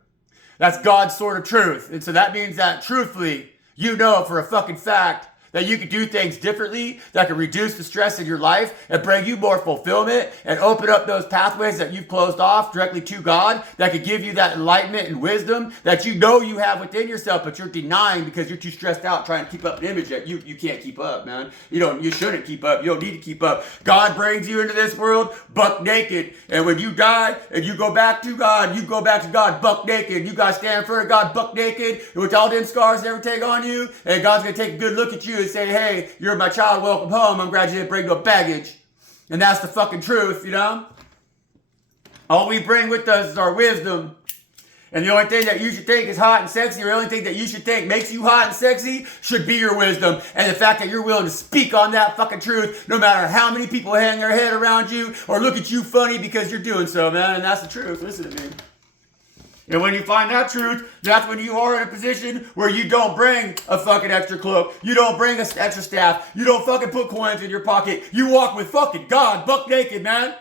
That's God's sword of truth. And so that means that truthfully, you know for a fucking fact that you could do things differently, that could reduce the stress in your life and bring you more fulfillment and open up those pathways that you've closed off directly to God, that could give you that enlightenment and wisdom that you know you have within yourself, but you're denying because you're too stressed out trying to keep up an image that you can't keep up, man. You shouldn't keep up. You don't need to keep up. God brings you into this world buck naked. And when you die and you go back to God, you go back to God buck naked. You got to stand in front of God buck naked with all them scars and everything on you. And God's going to take a good look at you and say, hey, you're my child, welcome home. I'm glad you didn't bring no baggage. And that's the fucking truth, you know? All we bring with us is our wisdom. And the only thing that you should think is hot and sexy, or the only thing that you should think makes you hot and sexy should be your wisdom. And the fact that you're willing to speak on that fucking truth, no matter how many people hang their head around you or look at you funny because you're doing so, man. And that's the truth. Listen to me. And when you find that truth, that's when you are in a position where you don't bring a fucking extra cloak. You don't bring an extra staff. You don't fucking put coins in your pocket. You walk with fucking God buck naked, man.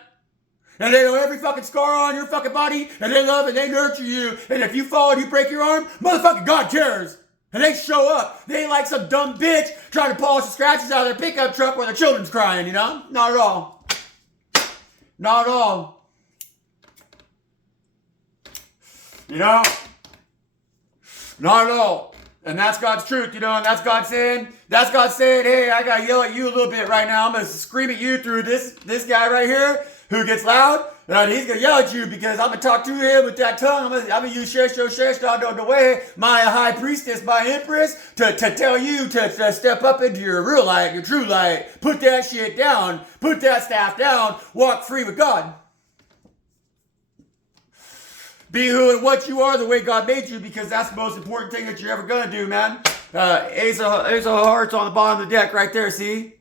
And they know every fucking scar on your fucking body, and they love and they nurture you. And if you fall and you break your arm, motherfucking God cares. And they show up. They ain't like some dumb bitch trying to polish the scratches out of their pickup truck where the children's crying, you know? Not at all. Not at all. You know? Not at all. And that's God's truth, you know, and that's God saying, hey, I gotta yell at you a little bit right now. I'm gonna scream at you through this guy right here who gets loud. And he's gonna yell at you because I'm gonna talk to him with that tongue. I'm gonna use the way, my high priestess, my empress, to tell you to step up into your real light, your true light. Put that shit down. Put that staff down. Walk free with God. Be who and what you are the way God made you, because that's the most important thing that you're ever going to do, man. Ace of Hearts on the bottom of the deck right there, see?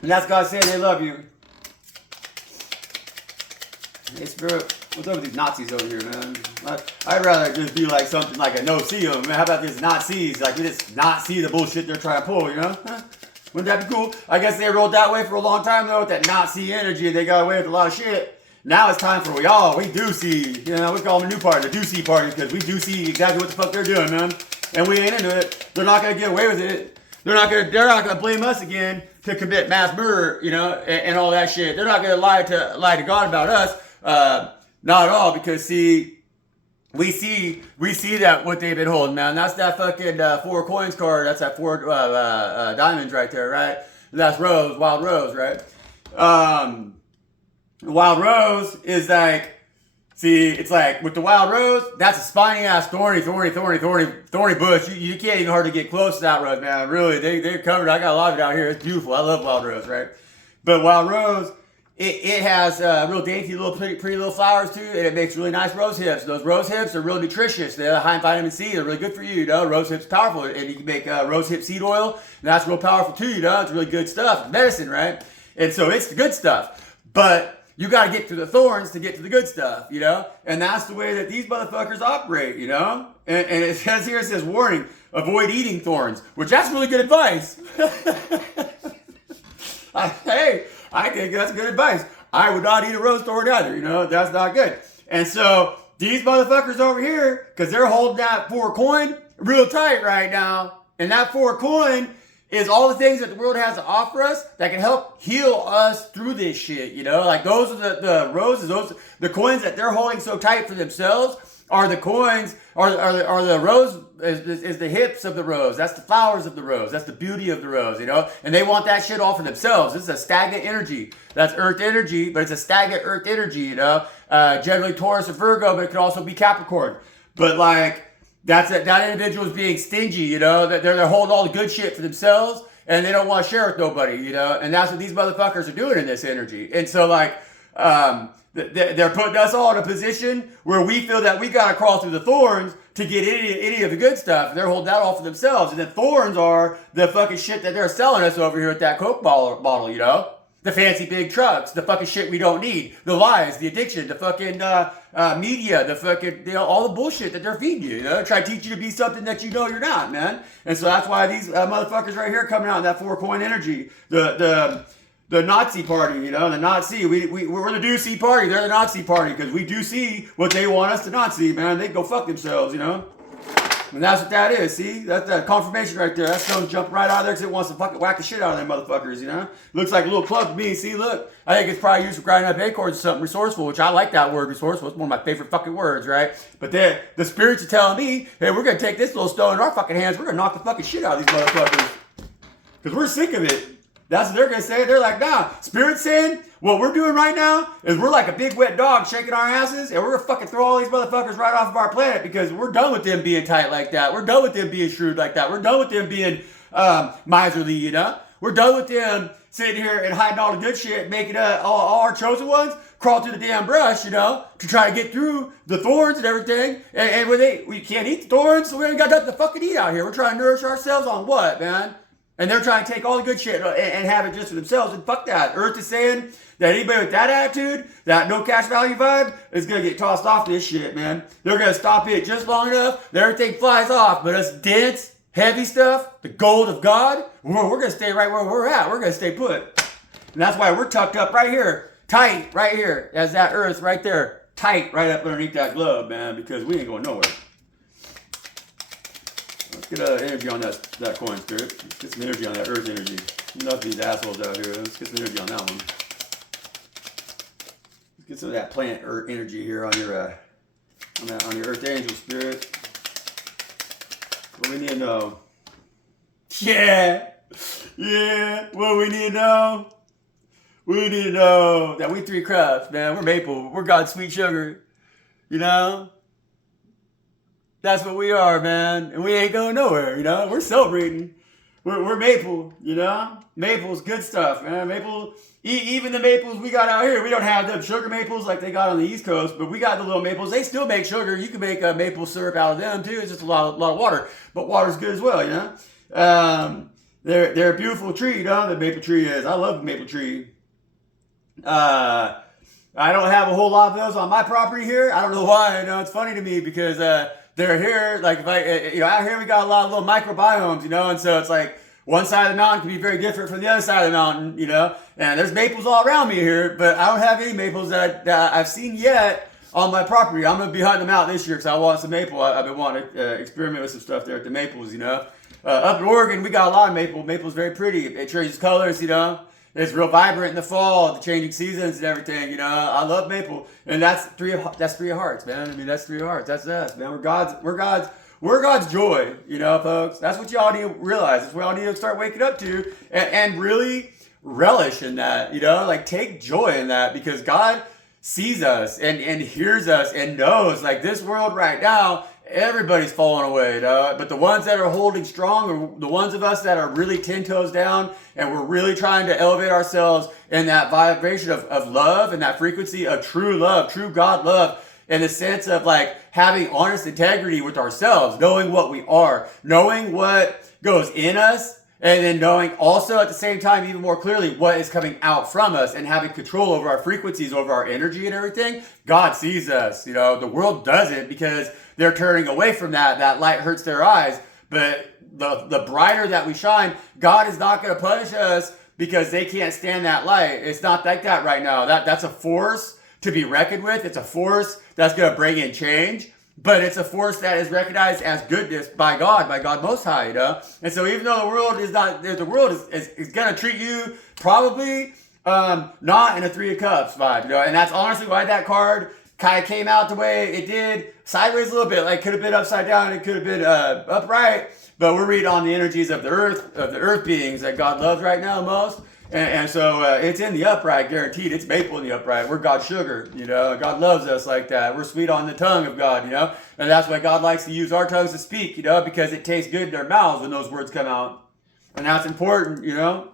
And that's God saying they love you. Hey, Spirit, what's up with these Nazis over here, man? I'd rather just be like something like a no-see them. How about these Nazis? Like, we just not see the bullshit they're trying to pull, you know? Wouldn't that be cool? I guess they rolled that way for a long time, though, with that Nazi energy. They got away with a lot of shit. Now it's time for we do see, you know, we call them a new party, the do see party, because we do see exactly what the fuck they're doing, man. And we ain't into it. They're not gonna get away with it. They're not gonna blame us again to commit mass murder, you know, and all that shit. They're not gonna lie to God about us. Not at all, because see, we see that what they've been holding, man. That's that fucking 4 coins card. That's that 4 diamonds right there, right? That's Rose, Wild Rose, right? Wild Rose is like, see, it's like with the Wild Rose, that's a spiny ass thorny bush. You can't even hardly get close to that rose, man. Really, they're covered. I got a lot of it out here. It's beautiful. I love Wild Rose, right? But Wild Rose, it has real dainty little pretty little flowers too, and it makes really nice rose hips. Those rose hips are real nutritious. They're high in vitamin C. They're really good for you, you know. Rose hips are powerful, and you can make rose hip seed oil, and that's real powerful too, you know. It's really good stuff. It's medicine, right? And so it's the good stuff. But you got to get through the thorns to get to the good stuff, you know? And that's the way that these motherfuckers operate, you know? And it says here, it says, warning, avoid eating thorns, which that's really good advice. Hey, I think that's good advice. I would not eat a rose thorn either, you know? That's not good. And so these motherfuckers over here, because they're holding that 4 coin real tight right now, and that 4 coin is all the things that the world has to offer us that can help heal us through this shit, you know? Like those are the roses, those the coins that they're holding so tight for themselves are the coins, are the rose, is the hips of the rose. That's the flowers of the rose. That's the beauty of the rose, you know? And they want that shit all for themselves. This is a stagnant energy. That's earth energy, but it's a stagnant earth energy, you know? Generally Taurus or Virgo, but it could also be Capricorn. But like, that individual is being stingy, you know? That they're holding all the good shit for themselves, and they don't want to share with nobody, you know? And that's what these motherfuckers are doing in this energy. And so like, they're putting us all in a position where we feel that we got to crawl through the thorns to get any of the good stuff. They're holding that all for themselves. And the thorns are the fucking shit that they're selling us over here at that Coke bottle, you know? The fancy big trucks, the fucking shit we don't need, the lies, the addiction, the fucking media, the fucking, you know, all the bullshit that they're feeding you, you know? Try to teach you to be something that you know you're not, man. And so that's why these motherfuckers right here coming out in that 4-coin energy, the Nazi party, you know, the Nazi. We're the do see party. They're the Nazi party because we do see what they want us to not see, man. They go fuck themselves, you know. And that's what that is. See, that's that confirmation right there. That stone's jumping right out of there because it wants to fucking whack the shit out of them motherfuckers, you know. Looks like a little club to me. See, look, I think it's probably used for grinding up acorns or something. Resourceful, which I like that word, resourceful. It's one of my favorite fucking words, right? But the spirits are telling me, hey, we're gonna take this little stone in our fucking hands. We're gonna knock the fucking shit out of these motherfuckers because we're sick of it. That's what they're going to say. They're like, nah, Spirit's saying what we're doing right now is we're like a big wet dog shaking our asses, and we're going to fucking throw all these motherfuckers right off of our planet because we're done with them being tight like that. We're done with them being shrewd like that. We're done with them being miserly, you know? We're done with them sitting here and hiding all the good shit, making all our chosen ones crawl through the damn brush, you know, to try to get through the thorns and everything. And we can't eat the thorns, so we ain't got nothing to fucking eat out here. We're trying to nourish ourselves on what, man? And they're trying to take all the good shit and have it just for themselves. And fuck that. Earth is saying that anybody with that attitude, that no cash value vibe, is going to get tossed off this shit, man. They're going to stop it just long enough that everything flies off. But us dense, heavy stuff, the gold of God, we're going to stay right where we're at. We're going to stay put. And that's why we're tucked up right here, tight right here, as that earth right there, tight right up underneath that glove, man, because we ain't going nowhere. Let's get energy on that coin, Spirit. Let's get some energy on that earth energy. Enough of these assholes out here. Let's get some energy on that one. Let's get some of that plant earth energy here on your earth angel, Spirit. What we need to know. Yeah. What we need to know. We need to know that we 3 crafts, man. We're maple. We're God's sweet sugar. You know? That's what we are, man. And we ain't going nowhere, you know? We're celebrating. We're maple, you know? Maple's good stuff, man. Maple, even the maples we got out here, we don't have the sugar maples like they got on the East Coast, but we got the little maples. They still make sugar. You can make maple syrup out of them, too. It's just a lot of water. But water's good as well, you know? They're a beautiful tree, you know? The maple tree is. I love the maple tree. I don't have a whole lot of those on my property here. I don't know why. You know, it's funny to me because they're here. Like, if out here we got a lot of little microbiomes, you know, and so it's like one side of the mountain can be very different from the other side of the mountain, you know. And there's maples all around me here, but I don't have any maples that I've seen yet on my property. I'm gonna be hunting them out this year because I want some maple. I've been wanting to experiment with some stuff there at the maples, you know. Up in Oregon, we got a lot of maple. Maple's very pretty. It changes colors, you know. It's real vibrant in the fall, the changing seasons and everything, you know. I love maple. And that's three of hearts, man. I mean, that's 3 of hearts. That's us, man. We're God's joy, you know, folks. That's what y'all need to realize. That's what y'all need to start waking up to and really relish in that, you know. Like, take joy in that because God sees us and hears us and knows, like, this world right now, everybody's falling away, but the ones that are holding strong are the ones of us that are really 10 toes down and we're really trying to elevate ourselves in that vibration of love and that frequency of true love, true God love, in the sense of like having honest integrity with ourselves, knowing what we are, knowing what goes in us, and then knowing also at the same time even more clearly what is coming out from us and having control over our frequencies, over our energy and everything. God sees us, you know. The world doesn't because they're turning away from that. That light hurts their eyes. But the brighter that we shine, God is not going to punish us because they can't stand that light. It's not like that right now. That's a force to be reckoned with. It's a force that's going to bring in change. But it's a force that is recognized as goodness by God Most High, you know? And so even though the world is going to treat you probably not in a 3 of Cups vibe, you know? And that's honestly why that card kind of came out the way it did, sideways a little bit, like could have been upside down, it could have been upright, but we're reading on the energies of the earth beings that God loves right now most. And so it's in the upright, guaranteed. It's maple in the upright. We're God's sugar, you know. God loves us like that. We're sweet on the tongue of God, you know. And that's why God likes to use our tongues to speak, you know, because it tastes good in their mouths when those words come out. And that's important, you know.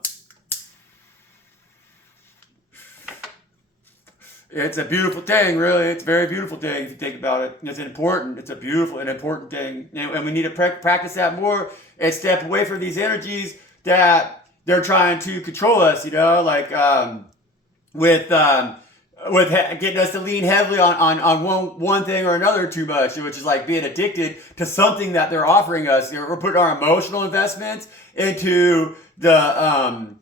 It's a beautiful thing, really. It's a very beautiful thing if you think about it. It's important. It's a beautiful and important thing. And we need to practice that more and step away from these energies that they're trying to control us, you know, like with getting us to lean heavily on one thing or another too much, which is like being addicted to something that they're offering us. You know, we're putting our emotional investments into the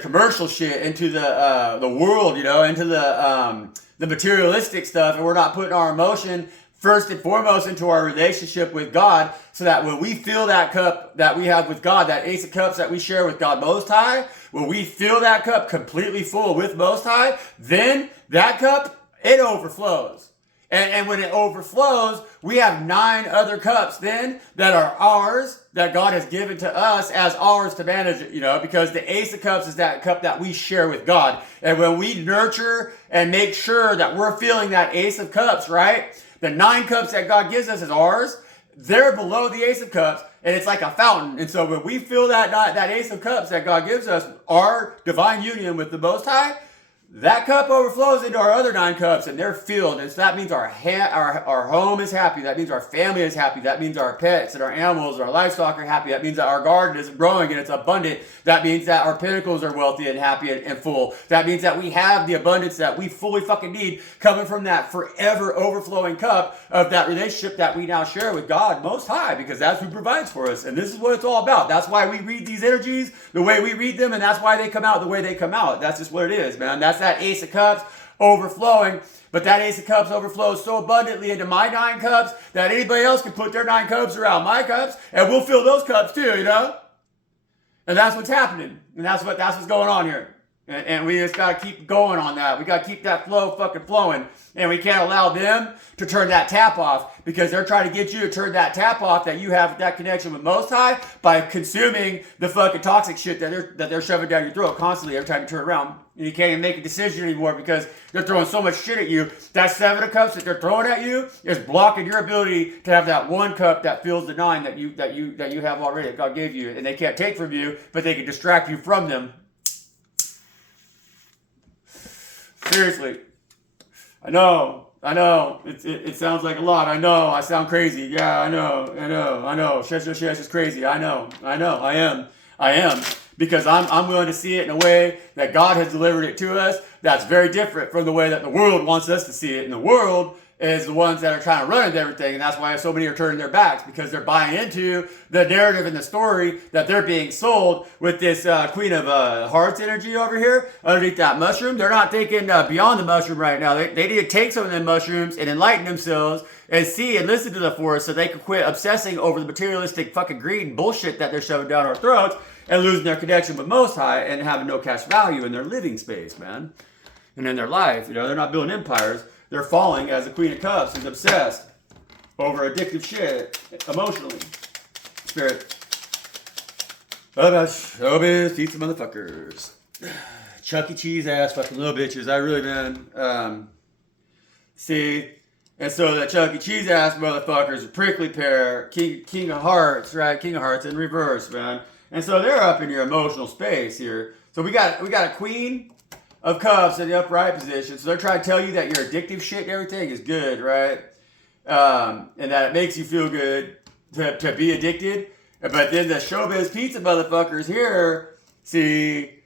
commercial shit, into the world, you know, into the materialistic stuff, and we're not putting our emotion first and foremost into our relationship with God, so that when we fill that cup that we have with God, that ace of cups that we share with God Most High, when we fill that cup completely full with Most High, then that cup, it overflows. And when it overflows, we have 9 other cups then that are ours, that God has given to us as ours to manage it, you know, because the ace of cups is that cup that we share with God. And when we nurture and make sure that we're filling that ace of cups, right? The 9 cups that God gives us as ours, they're below the ace of cups, and it's like a fountain. And so when we fill that ace of cups that God gives us, our divine union with the Most High, that cup overflows into our other 9 cups, and they're filled. And so that means our home is happy. That means our family is happy. That means our pets and our animals and our livestock are happy. That means that our garden is growing and it's abundant. That means that our pinnacles are wealthy and happy and full. That means that we have the abundance that we fully fucking need coming from that forever overflowing cup of that relationship that we now share with God Most High, because that's who provides for us. And this is what it's all about. That's why we read these energies the way we read them, and that's why they come out the way they come out. That's just what it is, man. That's that ace of cups overflowing, but that ace of cups overflows so abundantly into my 9 cups that anybody else can put their 9 cups around my cups, and we'll fill those cups too, you know. And that's what's happening, and that's what's going on here. And we just got to keep going on that. We got to keep that flow fucking flowing. And we can't allow them to turn that tap off, because they're trying to get you to turn that tap off that you have that connection with Most High by consuming the fucking toxic shit that they're shoving down your throat constantly every time you turn around. And you can't even make a decision anymore because they're throwing so much shit at you. That 7 of cups that they're throwing at you is blocking your ability to have that 1 cup that fills the 9 that you have already, that God gave you. And they can't take from you, but they can distract you from them. Seriously. I know. It sounds like a lot. I know. I sound crazy. Yeah, I know. Shush, it's crazy. I know. I am. Because I'm willing to see it in a way that God has delivered it to us that's very different from the way that the world wants us to see it. And the world is the ones that are trying to run into everything, and that's why so many are turning their backs, because they're buying into the narrative and the story that they're being sold with this Queen of Hearts energy over here underneath that mushroom. They're not thinking beyond the mushroom right now. They need to take some of them mushrooms and enlighten themselves and see and listen to the force, so they can quit obsessing over the materialistic fucking greed and bullshit that they're shoving down our throats and losing their connection with Most High and having no cash value in their living space, man, and in their life. You know, they're not building empires. They're falling as the Queen of Cups is obsessed over addictive shit emotionally. Spirit. Showbiz, pizza motherfuckers. Chuck E. Cheese ass fucking little bitches. I really, man. See? And so that Chuck E. Cheese ass motherfuckers, a prickly pear, King of Hearts, right? King of Hearts in reverse, man. And so they're up in your emotional space here. So we got a Queen of Cups in the upright position. So they're trying to tell you that your addictive shit and everything is good, right? And that it makes you feel good to be addicted. But then the showbiz pizza motherfuckers here, see,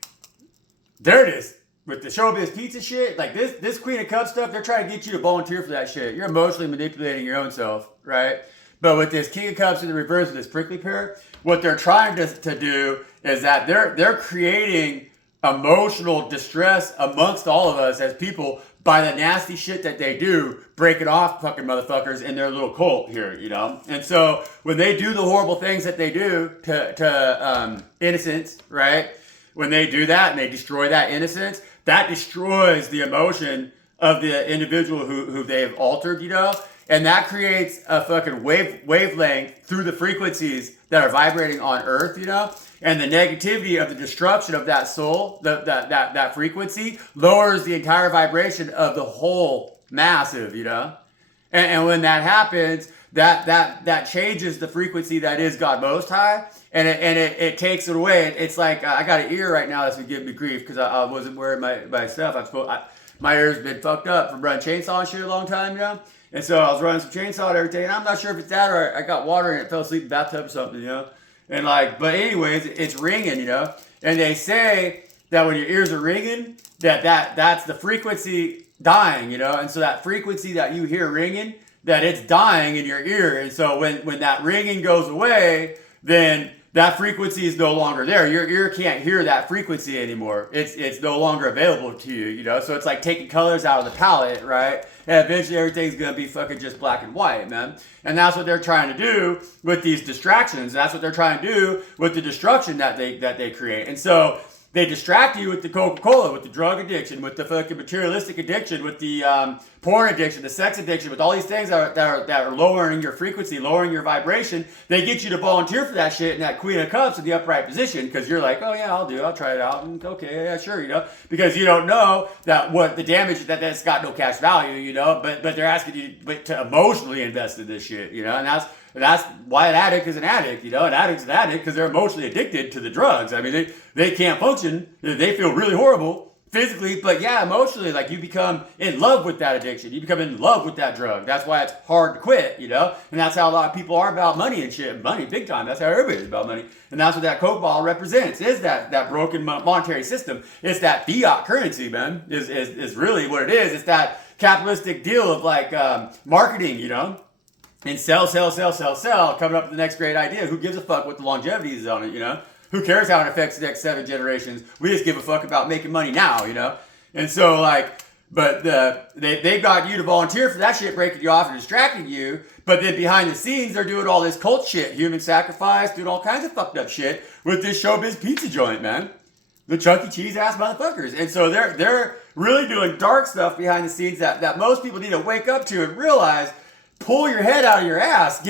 there it is. With the showbiz pizza shit, like this Queen of Cups stuff, they're trying to get you to volunteer for that shit. You're emotionally manipulating your own self, right? But with this King of Cups in the reverse of this prickly pear, what they're trying to do is that they're creating emotional distress amongst all of us as people by the nasty shit that they do, breaking off fucking motherfuckers in their little cult here, you know? And so when they do the horrible things that they do to innocence, right? When they do that and they destroy that innocence, that destroys the emotion of the individual who they've altered, you know, and that creates a fucking wavelength through the frequencies that are vibrating on Earth, you know, and the negativity of the destruction of that soul, that frequency lowers the entire vibration of the whole massive, you know, and when that happens, that changes the frequency that is God Most High, and it takes it away. It's like I got an ear right now that's been giving me grief because I wasn't wearing my stuff. My ear's been fucked up from running chainsaw and shit a long time, you know. And so I was running some chainsaw and everything, and I'm not sure if it's that or I got water and it fell asleep in the bathtub or something, you know. And like, but anyways, it's ringing, you know. And they say that when your ears are ringing, that's the frequency dying, you know. And so that frequency that you hear ringing, that it's dying in your ear. And so when that ringing goes away, then that frequency is no longer there. Your ear can't hear that frequency anymore. It's no longer available to you, you know? So it's like taking colors out of the palette, right? And eventually everything's gonna be fucking just black and white, man. And that's what they're trying to do with these distractions. That's what they're trying to do with the destruction that they create. And so they distract you with the Coca-Cola, with the drug addiction, with the fucking materialistic addiction, with the porn addiction, the sex addiction, with all these things that are lowering your frequency, lowering your vibration. They get you to volunteer for that shit in that Queen of Cups in the upright position because you're like, oh yeah, I'll try it out. And okay, yeah, sure, you know, because you don't know that what the damage that's got no cash value, you know, but they're asking you to emotionally invest in this shit, you know, and that's why an addict is an addict, you know. An addict's an addict because they're emotionally addicted to the drugs. I mean, they can't function. They feel really horrible physically, but yeah, emotionally, like you become in love with that addiction. You become in love with that drug. That's why it's hard to quit, you know. And that's how a lot of people are about money and shit. Money, big time. That's how everybody's about money. And that's what that Coke bottle represents, is that broken monetary system. It's that fiat currency, man, is really what it is. It's that capitalistic deal of like marketing, you know. And sell, coming up with the next great idea. Who gives a fuck what the longevity is on it, you know? Who cares how it affects the next 7 generations? We just give a fuck about making money now, you know? And so, like, but they got you to volunteer for that shit, breaking you off and distracting you. But then behind the scenes, they're doing all this cult shit, human sacrifice, doing all kinds of fucked up shit with this showbiz pizza joint, man. The Chuck E. Cheese ass motherfuckers. And so they're really doing dark stuff behind the scenes that most people need to wake up to and realize. Pull your head out of your ass.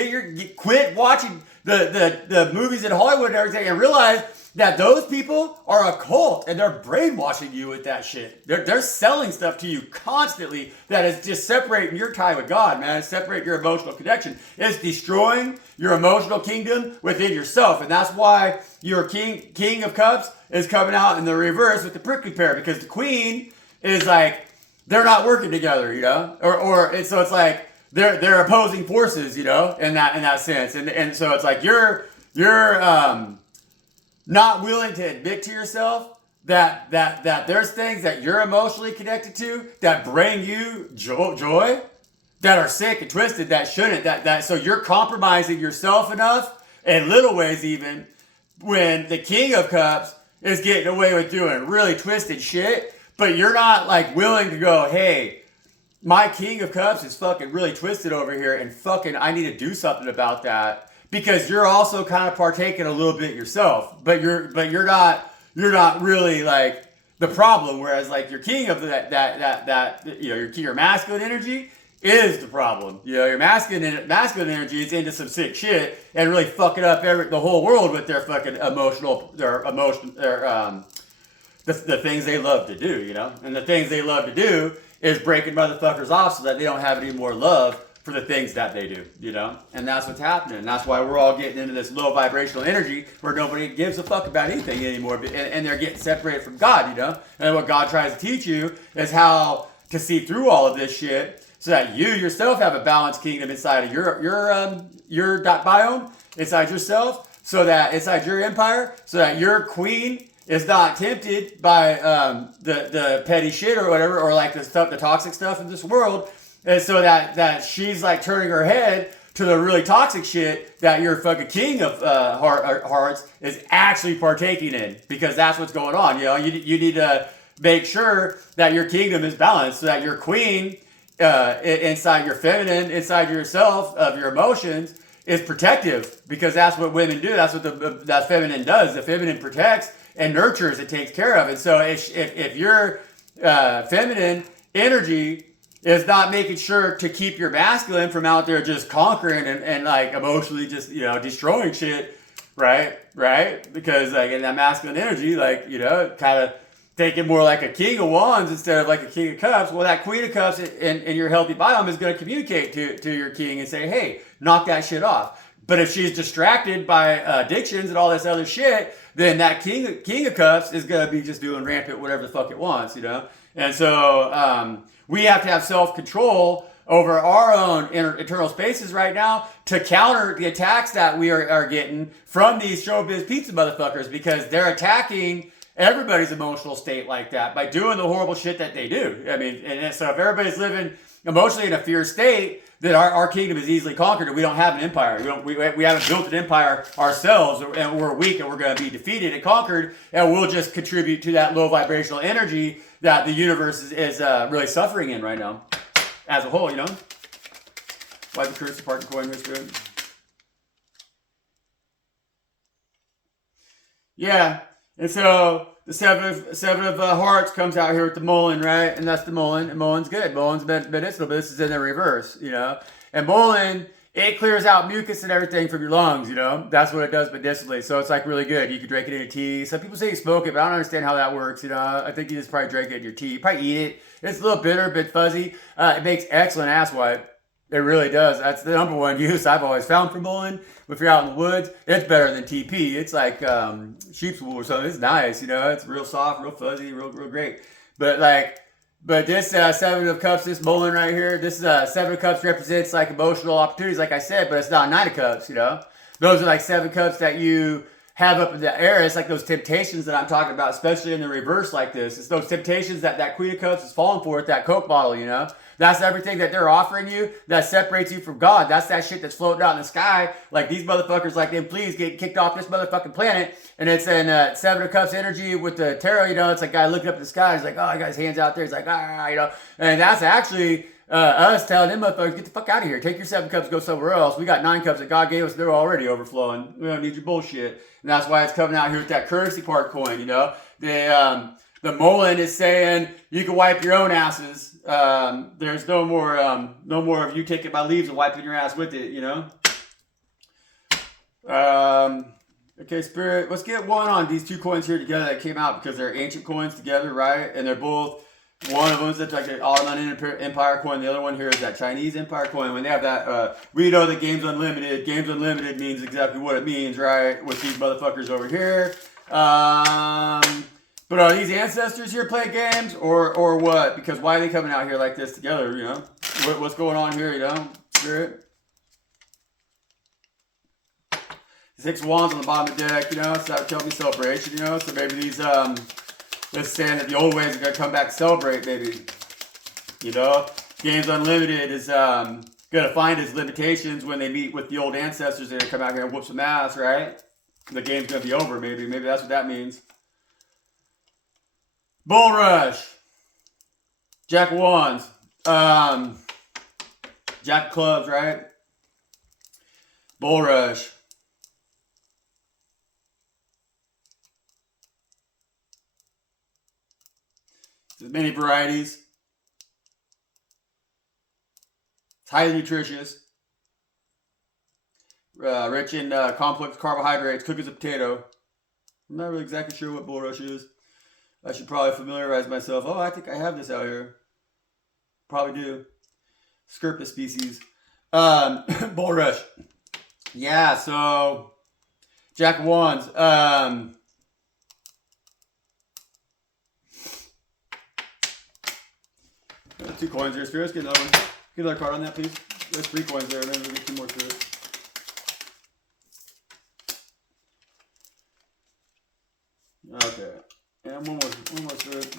Quit watching the movies in Hollywood and everything, and realize that those people are a cult and they're brainwashing you with that shit. They're selling stuff to you constantly that is just separating your tie with God, man. It's separating your emotional connection. It's destroying your emotional kingdom within yourself, and that's why your King of Cups is coming out in the reverse with the prickly pear, because the Queen is like they're not working together, you know, so it's like. They're opposing forces, you know, in that sense, and so it's like you're not willing to admit to yourself that there's things that you're emotionally connected to that bring you joy, that are sick and twisted, that shouldn't, that so you're compromising yourself enough in little ways, even when the King of Cups is getting away with doing really twisted shit, but you're not like willing to go, hey. My King of Cups is fucking really twisted over here, and fucking I need to do something about that, because you're also kind of partaking a little bit yourself, but you're not really like the problem. Whereas like your king of that you know, your masculine energy is the problem. You know, your masculine energy is into some sick shit and really fucking up the whole world with their fucking the things they love to do, you know, and the things they love to do is breaking motherfuckers off so that they don't have any more love for the things that they do, you know? And that's what's happening. And that's why we're all getting into this low vibrational energy where nobody gives a fuck about anything anymore. And they're getting separated from God, you know? And what God tries to teach you is how to see through all of this shit so that you yourself have a balanced kingdom inside of your biome, inside yourself, so that inside your empire, so that your queen is not tempted by the petty shit or whatever, or like the toxic stuff in this world, and so that she's like turning her head to the really toxic shit that your fucking King of Hearts is actually partaking in, because that's what's going on. You know, you need to make sure that your kingdom is balanced, so that your queen inside your feminine, inside yourself of your emotions is protective, because that's what women do. That's what that feminine does. The feminine protects and nurtures, it takes care of. And so if you're feminine energy is not making sure to keep your masculine from out there just conquering and like emotionally just, you know, destroying shit, right? Because like in that masculine energy, like, you know, kind of take it more like a king of wands instead of like a king of cups. Well, that queen of cups in your healthy biome is going to communicate to your king and say, hey, knock that shit off. But if she's distracted by addictions and all this other shit, then that king of cups is going to be just doing rampant whatever the fuck it wants, you know? And so we have to have self-control over our own internal spaces right now to counter the attacks that we are getting from these showbiz pizza motherfuckers, because they're attacking everybody's emotional state like that by doing the horrible shit that they do. I mean, and so if everybody's living emotionally in a fear state, then our kingdom is easily conquered, and we don't have an empire. We haven't built an empire ourselves, and we're weak, and we're going to be defeated and conquered, and we'll just contribute to that low vibrational energy that the universe is really suffering in right now as a whole, you know? Why the curse apart and coin was good? Yeah, and so the seven of hearts comes out here with the Mullen, right? And that's the Mullen, and Mullen's good. Mullen's medicinal, but this is in the reverse, you know? And Mullen, it clears out mucus and everything from your lungs, you know? That's what it does medicinally, so it's like really good. You can drink it in a tea. Some people say you smoke it, but I don't understand how that works, you know? I think you just probably drink it in your tea. You probably eat it. It's a little bitter, a bit fuzzy. It makes excellent ass wipe. It really does. That's the number one use I've always found for Mullen. If you're out in the woods, it's better than TP. It's like sheep's wool or something. It's nice, you know. It's real soft, real fuzzy, real great. But this Seven of Cups, this Mullen right here, this Seven of Cups represents like emotional opportunities, like I said, but it's not Nine of Cups, you know. Those are like Seven Cups that you have up in the air. It's like those temptations that I'm talking about, especially in the reverse like this. It's those temptations that Queen of Cups is falling for with that Coke bottle, you know. That's everything that they're offering you that separates you from God. That's that shit that's floating out in the sky. Like these motherfuckers, like them, please get kicked off this motherfucking planet. And it's in Seven of Cups energy with the tarot, you know. It's like a guy looking up at the sky. He's like, oh, I got his hands out there. He's like, ah, you know. And that's actually us telling them motherfuckers, get the fuck out of here. Take your Seven Cups, go somewhere else. We got 9 cups that God gave us. They're already overflowing. We don't need your bullshit. And that's why it's coming out here with that currency part coin, you know. The Mullen is saying you can wipe your own asses. There's no more of you taking my leaves and wiping your ass with it, you know. Okay, Spirit, let's get one on these 2 coins here together that came out because they're ancient coins together, right? And they're both, one of them is like the Ottoman Empire coin. The other one here is that Chinese Empire coin. When they have that, we know that Games Unlimited. Games Unlimited means exactly what it means, right? With these motherfuckers over here. But are these ancestors here playing games or what? Because why are they coming out here like this together, you know? What's going on here, you know? Spirit? 6 wands on the bottom of the deck, you know? So that would tell me celebration, you know? So maybe these, let's saying that the old ways are going to come back to celebrate, maybe. You know? Games Unlimited is going to find its limitations when they meet with the old ancestors and they come out here and whoop some ass, right? The game's going to be over, maybe. Maybe that's what that means. Bull Rush. Jack of Wands. Jack of Clubs, right? Bull Rush. There's many varieties. It's highly nutritious. Rich in complex carbohydrates, cook as a potato. I'm not really exactly sure what Bull Rush is. I should probably familiarize myself. Oh, I think I have this out here. Probably do. Scirpus species. Bull Rush. Yeah, so Jack of Wands. 2 coins there, Spirit. Let's get another one. Get another card on that, please. There's 3 coins there. Then we'll get 2 more through it. Okay. And one more through it.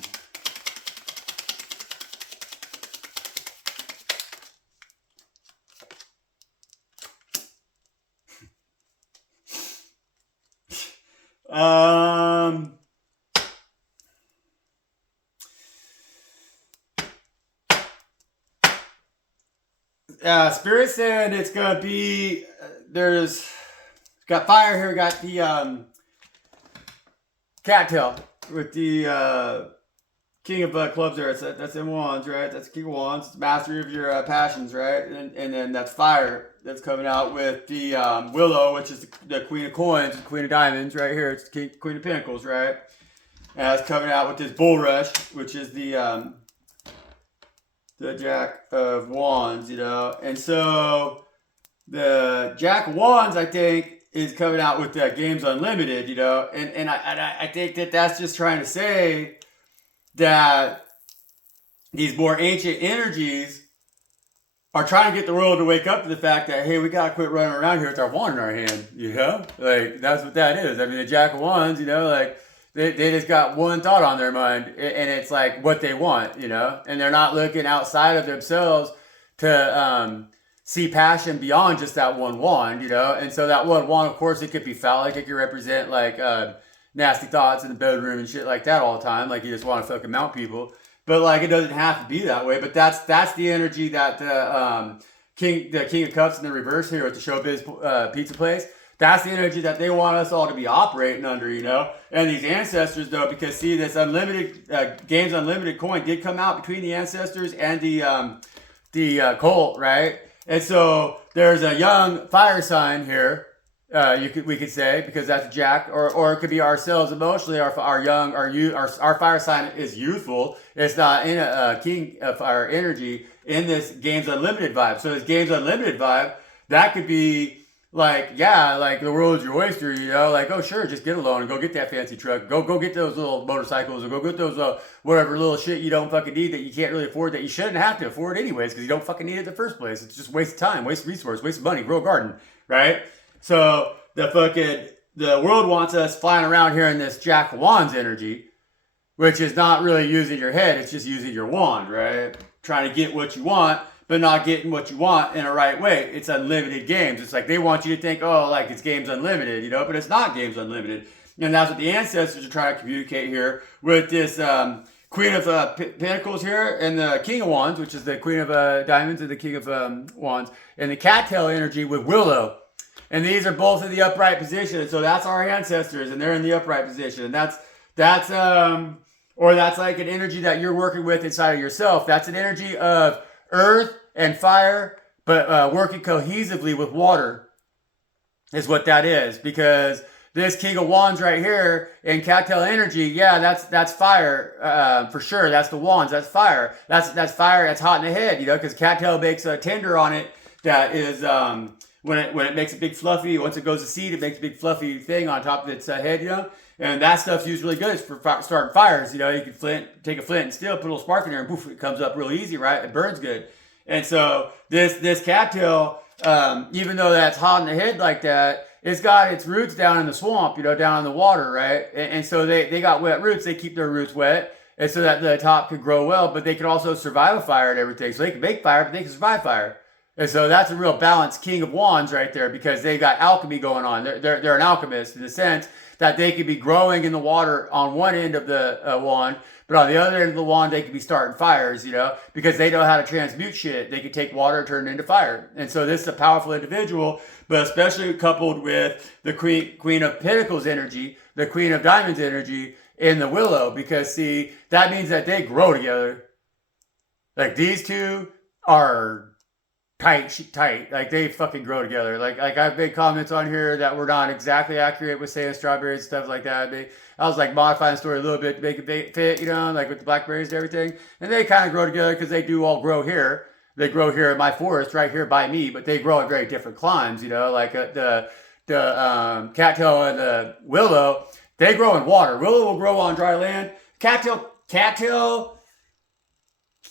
Spirit said it's gonna be there's got fire here, got the cattail with the King of clubs there. That's in wands, right? That's king of wands. It's mastery of your passions, right? And then that's fire. That's coming out with the willow, which is the queen of coins, queen of diamonds, right here. It's the queen of pentacles, right? And it's coming out with this bulrush, which is the jack of wands, you know. And so the jack of wands, I think, is coming out with Games Unlimited, you know. And I think that that's just trying to say that these more ancient energies are trying to get the world to wake up to the fact that, hey, we got to quit running around here with our wand in our hand, you know? Like, that's what that is. I mean, the Jack of Wands, you know, like, they just got one thought on their mind, and it's like what they want, you know? And they're not looking outside of themselves to see passion beyond just that one wand, you know? And so that one wand, of course, it could be phallic. It could represent, like, nasty thoughts in the bedroom and shit like that all the time. Like, you just want to fucking mount people. But like, it doesn't have to be that way. But that's the energy that the King of Cups in the reverse here with the Showbiz pizza place. That's the energy that they want us all to be operating under, you know. And these ancestors, though, because see, this unlimited Games Unlimited coin did come out between the ancestors and the cult, right? And so there's a young fire sign here. We could say, because that's Jack, or it could be ourselves emotionally. Our fire sign is youthful. It's not in a king of fire energy in this Games Unlimited vibe. So this Games Unlimited vibe, that could be like, yeah, like the world is your oyster, you know, like, oh sure, just get a loan and go get that fancy truck, go get those little motorcycles, or go get those whatever little shit you don't fucking need that you can't really afford, that you shouldn't have to afford anyways, because you don't fucking need it in the first place. It's just waste of time, waste of resource, waste of money, grow a garden, right? So the world wants us flying around here in this Jack of Wands energy, which is not really using your head, it's just using your wand, right? Trying to get what you want, but not getting what you want in a right way. It's unlimited games. It's like they want you to think, oh, like it's Games Unlimited, you know, but it's not Games Unlimited. And that's what the ancestors are trying to communicate here with this Queen of Pentacles here and the King of Wands, which is the Queen of Diamonds and the King of Wands, and the cattail energy with Willow. And these are both in the upright position. So that's our ancestors, and they're in the upright position. And that's like an energy that you're working with inside of yourself. That's an energy of earth and fire, but working cohesively with water is what that is. Because this King of Wands right here in cattail energy, yeah, that's fire for sure. That's the wands. That's fire. That's fire. That's hot in the head, you know, because cattail makes a tinder on it that is when it makes a big fluffy. Once it goes to seed, it makes a big fluffy thing on top of its head, you know. And that stuff's used really good for starting fires. You know, you can take a flint and steel, put a little spark in there, and poof, it comes up real easy, right? It burns good. And so this cattail, even though that's hot in the head like that, it's got its roots down in the swamp, you know, down in the water, right? And so they got wet roots. They keep their roots wet, and so that the top could grow well. But they can also survive a fire and everything. So they can make fire, but they can survive fire. And so that's a real balanced King of Wands right there, because they got alchemy going on. They're an alchemist in the sense that they could be growing in the water on one end of the wand, but on the other end of the wand, they could be starting fires, you know, because they know how to transmute shit. They could take water and turn it into fire. And so this is a powerful individual, but especially coupled with the Queen of Pentacles energy, the Queen of Diamonds energy in the Willow, because see, that means that they grow together. Like these two are tight, like they fucking grow together. Like I've made comments on here that were not exactly accurate with saying strawberries and stuff like that. I was like modifying the story a little bit to make it fit, you know, like with the blackberries and everything. And they kind of grow together because they do all grow here. They grow here in my forest right here by me, but they grow at very different climes, you know, like the cattail and the willow, they grow in water. Willow will grow on dry land. Cattail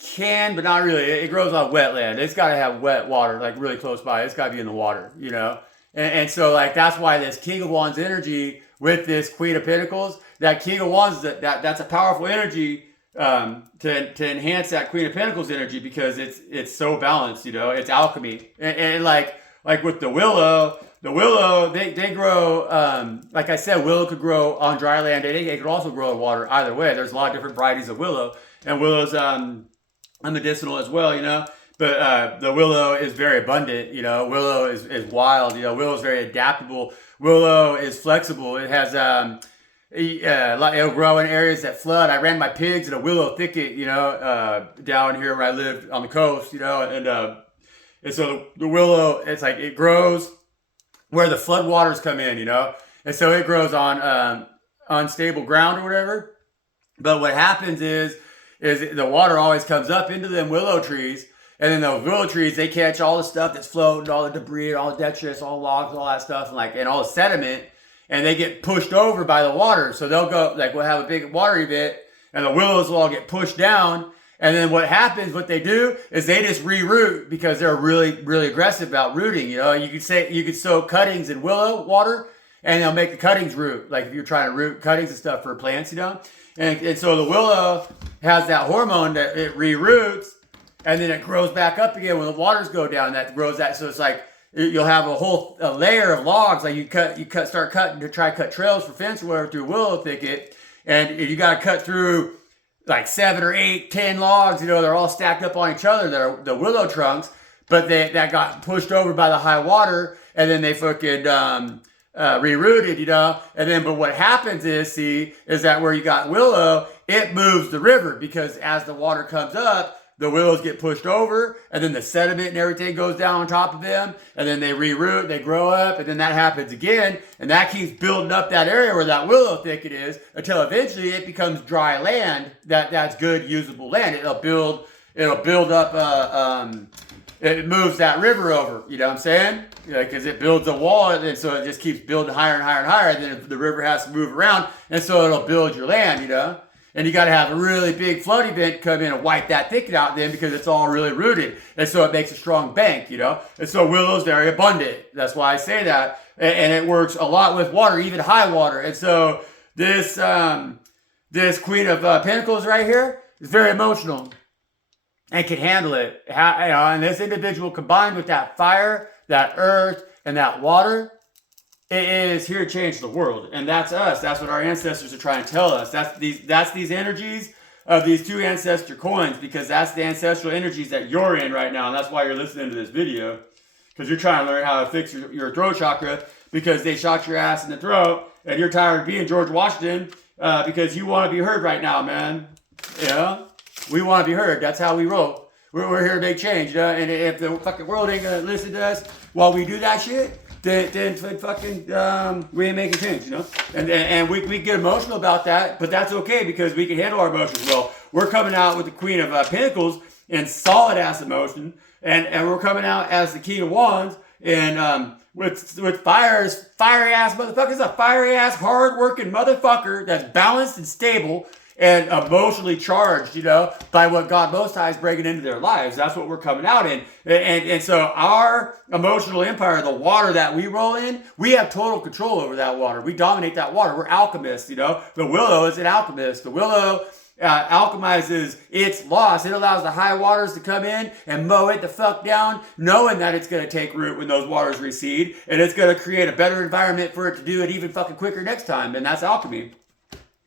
can, but not really. It grows on wetland. It's got to have wet water, like really close by. It's got to be in the water, you know? And so like, that's why this King of Wands energy with this Queen of Pentacles, that King of Wands, that's a powerful energy to enhance that Queen of Pentacles energy, because it's so balanced, you know? It's alchemy. And like with the willow, they grow, like I said, willow could grow on dry land. It could also grow in water. Either way, there's a lot of different varieties of willow. And willow's medicinal as well, you know, but the willow is very abundant, you know. Willow is wild, you know. Willow is very adaptable. Willow is flexible. It has It'll grow in areas that flood. I ran my pigs in a willow thicket, you know, down here where I lived on the coast, you know, and so the willow, it's like it grows where the floodwaters come in, you know, and so it grows on unstable ground or whatever. But what happens is the water always comes up into them willow trees, and then those willow trees, they catch all the stuff that's floating, all the debris, all the detritus, all the logs, all that stuff, and all the sediment, and they get pushed over by the water. So they'll go, like, we'll have a big water event, and the willows will all get pushed down. And then what happens, what they do is they just reroot because they're really, really aggressive about rooting. You know, you could sow cuttings in willow water, and they'll make the cuttings root. Like if you're trying to root cuttings and stuff for plants, you know. And so the willow has that hormone that it reroots, and then it grows back up again when the waters go down. That grows that, so it's like you'll have a layer of logs. Like start cutting to try to cut trails for fence or whatever through a willow thicket, and you got to cut through like 7 or 8, 10 logs. You know, they're all stacked up on each other. They're the willow trunks, but that got pushed over by the high water, and then they fucking rerouted, you know. And then, but what happens is that where you got willow, it moves the river because as the water comes up, the willows get pushed over, and then the sediment and everything goes down on top of them, and then they reroot, they grow up, and then that happens again, and that keeps building up that area where that willow thicket is until eventually it becomes dry land that's good usable land. It'll build up. It moves that river over. You know what I'm saying? Because it builds a wall, and so it just keeps building higher and higher and higher. And then the river has to move around, and so it'll build your land. You know. And you got to have a really big flood event come in and wipe that thicket out then because it's all really rooted. And so it makes a strong bank, you know. And so willow's very abundant. That's why I say that. And it works a lot with water, even high water. And so this Queen of Pentacles right here is very emotional and can handle it. And this individual combined with that fire, that earth, and that water, it is here to change the world, and that's us. That's what our ancestors are trying to tell us. That's these energies of these two ancestor coins, because that's the ancestral energies that you're in right now, and that's why you're listening to this video, because you're trying to learn how to fix your throat chakra because they shot your ass in the throat, and you're tired of being George Washington because you want to be heard right now, man. You know, we want to be heard. That's how we roll. We're here to make change, you know? And if the fucking world ain't gonna listen to us while we do that shit, then fucking we ain't making change, you know? And we get emotional about that, but that's okay because we can handle our emotions well. We're coming out with the Queen of Pentacles in solid ass emotion, and we're coming out as the King of Wands and with fiery ass motherfuckers, a fiery ass hard working motherfucker that's balanced and stable and emotionally charged, you know, by what God Most High is bringing into their lives. That's what we're coming out in. And so our emotional empire, the water that we roll in, we have total control over that water. We dominate that water. We're alchemists, you know. The willow is an alchemist. The willow alchemizes its loss. It allows the high waters to come in and mow it the fuck down, knowing that it's going to take root when those waters recede, and it's going to create a better environment for it to do it even fucking quicker next time. And that's alchemy.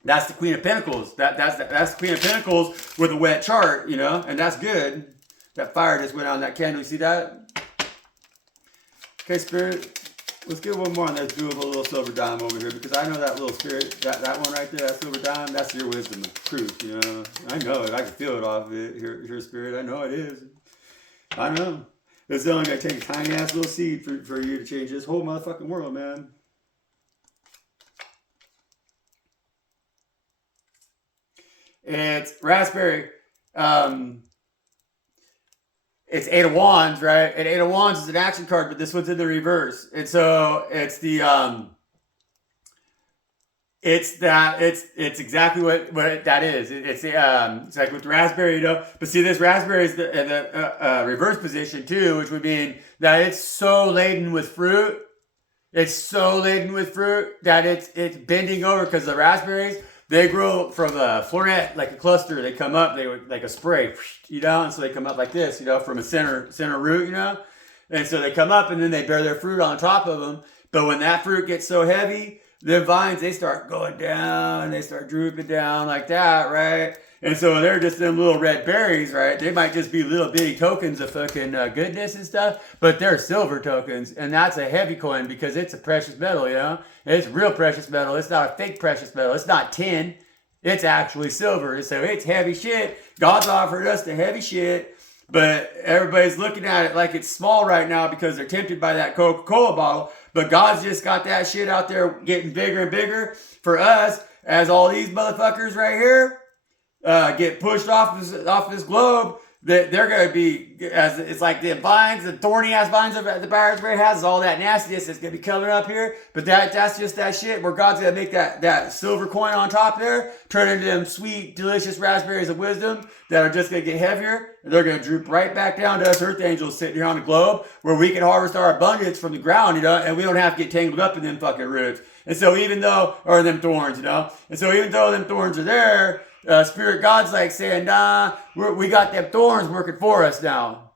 That's the Queen of Pentacles. That's the Queen of Pentacles with a wet chart, you know, and that's good. That fire just went on that candle. You see that? Okay, Spirit, let's get one more and let's do a little silver dime over here, because I know that little Spirit, that one right there, that silver dime, that's your wisdom of truth, you know. I know it. I can feel it off of it. Here, Spirit. I know it is. I know. It's only going to take a tiny ass little seed for you to change this whole motherfucking world, man. It's raspberry. It's Eight of Wands, right? And Eight of Wands is an action card, but this one's in the reverse. And so it's it's exactly what that is. It's like with the raspberry, you know. But see, this raspberry is in the reverse position too, which would mean that it's so laden with fruit. It's so laden with fruit that it's bending over, because the raspberries, they grow from a floret, like a cluster. They come up, they like a spray, you know, and so they come up like this, you know, from a center root, you know. And so they come up and then they bear their fruit on top of them. But when that fruit gets so heavy, the vines, they start going down, they start drooping down like that, right? And so they're just them little red berries, right? They might just be little bitty tokens of fucking goodness and stuff, but they're silver tokens, and that's a heavy coin because it's a precious metal, you know? It's real precious metal. It's not a fake precious metal. It's not tin. It's actually silver. So it's heavy shit. God's offered us the heavy shit, but everybody's looking at it like it's small right now because they're tempted by that Coca-Cola bottle. But God's just got that shit out there getting bigger and bigger for us as all these motherfuckers right here get pushed off this globe. That they're going to be, as it's like the vines, the thorny ass vines that the raspberry has, all that nastiness that's going to be coming up here. But that's just that shit where God's going to make that silver coin on top there turn into them sweet, delicious raspberries of wisdom that are just going to get heavier. And they're going to droop right back down to us earth angels sitting here on the globe where we can harvest our abundance from the ground, you know, and we don't have to get tangled up in them fucking roots. And so even though, or them thorns, you know, and so even though them thorns are there, Spirit God's like saying, nah, we got them thorns working for us now.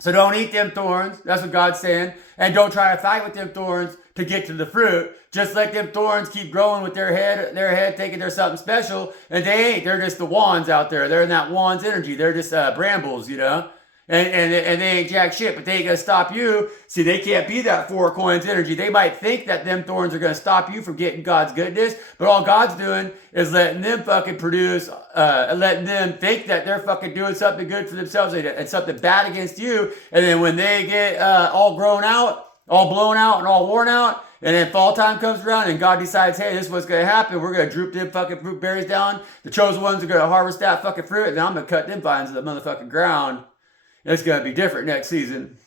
So don't eat them thorns. That's what God's saying. And don't try to fight with them thorns to get to the fruit. Just let them thorns keep growing with their head thinking they're something special. And they ain't. They're just the wands out there. They're in that wands energy. They're just brambles, you know. And they ain't jack shit, but they ain't gonna stop you. See, they can't be that 4 coins energy. They might think that them thorns are gonna stop you from getting God's goodness, but all God's doing is letting them fucking produce, letting them think that they're fucking doing something good for themselves and something bad against you. And then when they get all grown out, all blown out, and all worn out, and then fall time comes around and God decides, hey, this is what's going to happen. We're going to droop them fucking fruit berries down. The chosen ones are going to harvest that fucking fruit, and then I'm going to cut them vines to the motherfucking ground. It's going to be different next season.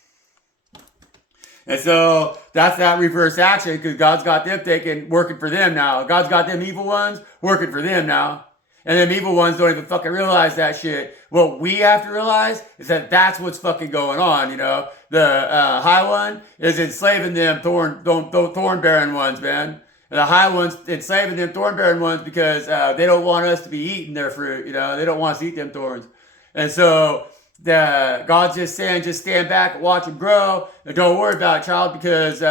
And so that's that reverse action because God's got them working for them now. God's got them evil ones working for them now. And them evil ones don't even fucking realize that shit. What we have to realize is that that's what's fucking going on, you know. The high one is enslaving them thorn-bearing ones, man. And the high ones enslaving them thorn-bearing ones because they don't want us to be eating their fruit, you know. They don't want us to eat them thorns. And so God's just saying, just stand back and watch them grow. And don't worry about it, child, because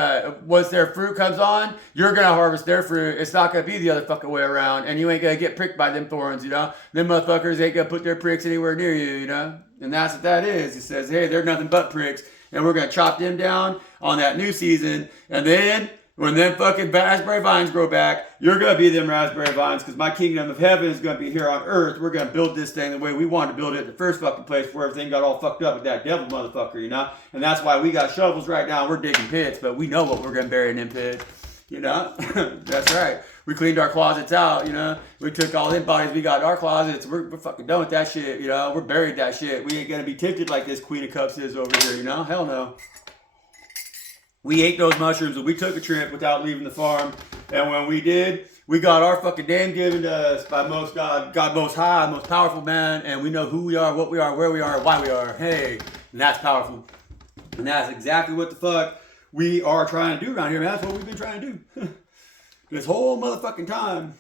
once their fruit comes on, you're going to harvest their fruit. It's not going to be the other fucking way around. And you ain't going to get pricked by them thorns, you know. Them motherfuckers ain't going to put their pricks anywhere near you, you know. And that's what that is. It says, hey, they're nothing but pricks. And we're going to chop them down on that new season. And then when them fucking raspberry vines grow back, you're going to be them raspberry vines because my kingdom of heaven is going to be here on earth. We're going to build this thing the way we wanted to build it in the first fucking place before everything got all fucked up with that devil motherfucker, you know? And that's why we got shovels right now. We're digging pits, but we know what we're going to bury in them pits, you know? That's right. We cleaned our closets out, you know? We took all them bodies we got in our closets. We're fucking done with that shit, you know? We're buried that shit. We ain't going to be tempted like this Queen of Cups is over here, you know? Hell no. We ate those mushrooms and we took a trip without leaving the farm. And when we did, we got our fucking name given to us by God most high, most powerful man. And we know who we are, what we are, where we are, why we are. Hey, and that's powerful. And that's exactly what the fuck we are trying to do around here, man. That's what we've been trying to do. This whole motherfucking time.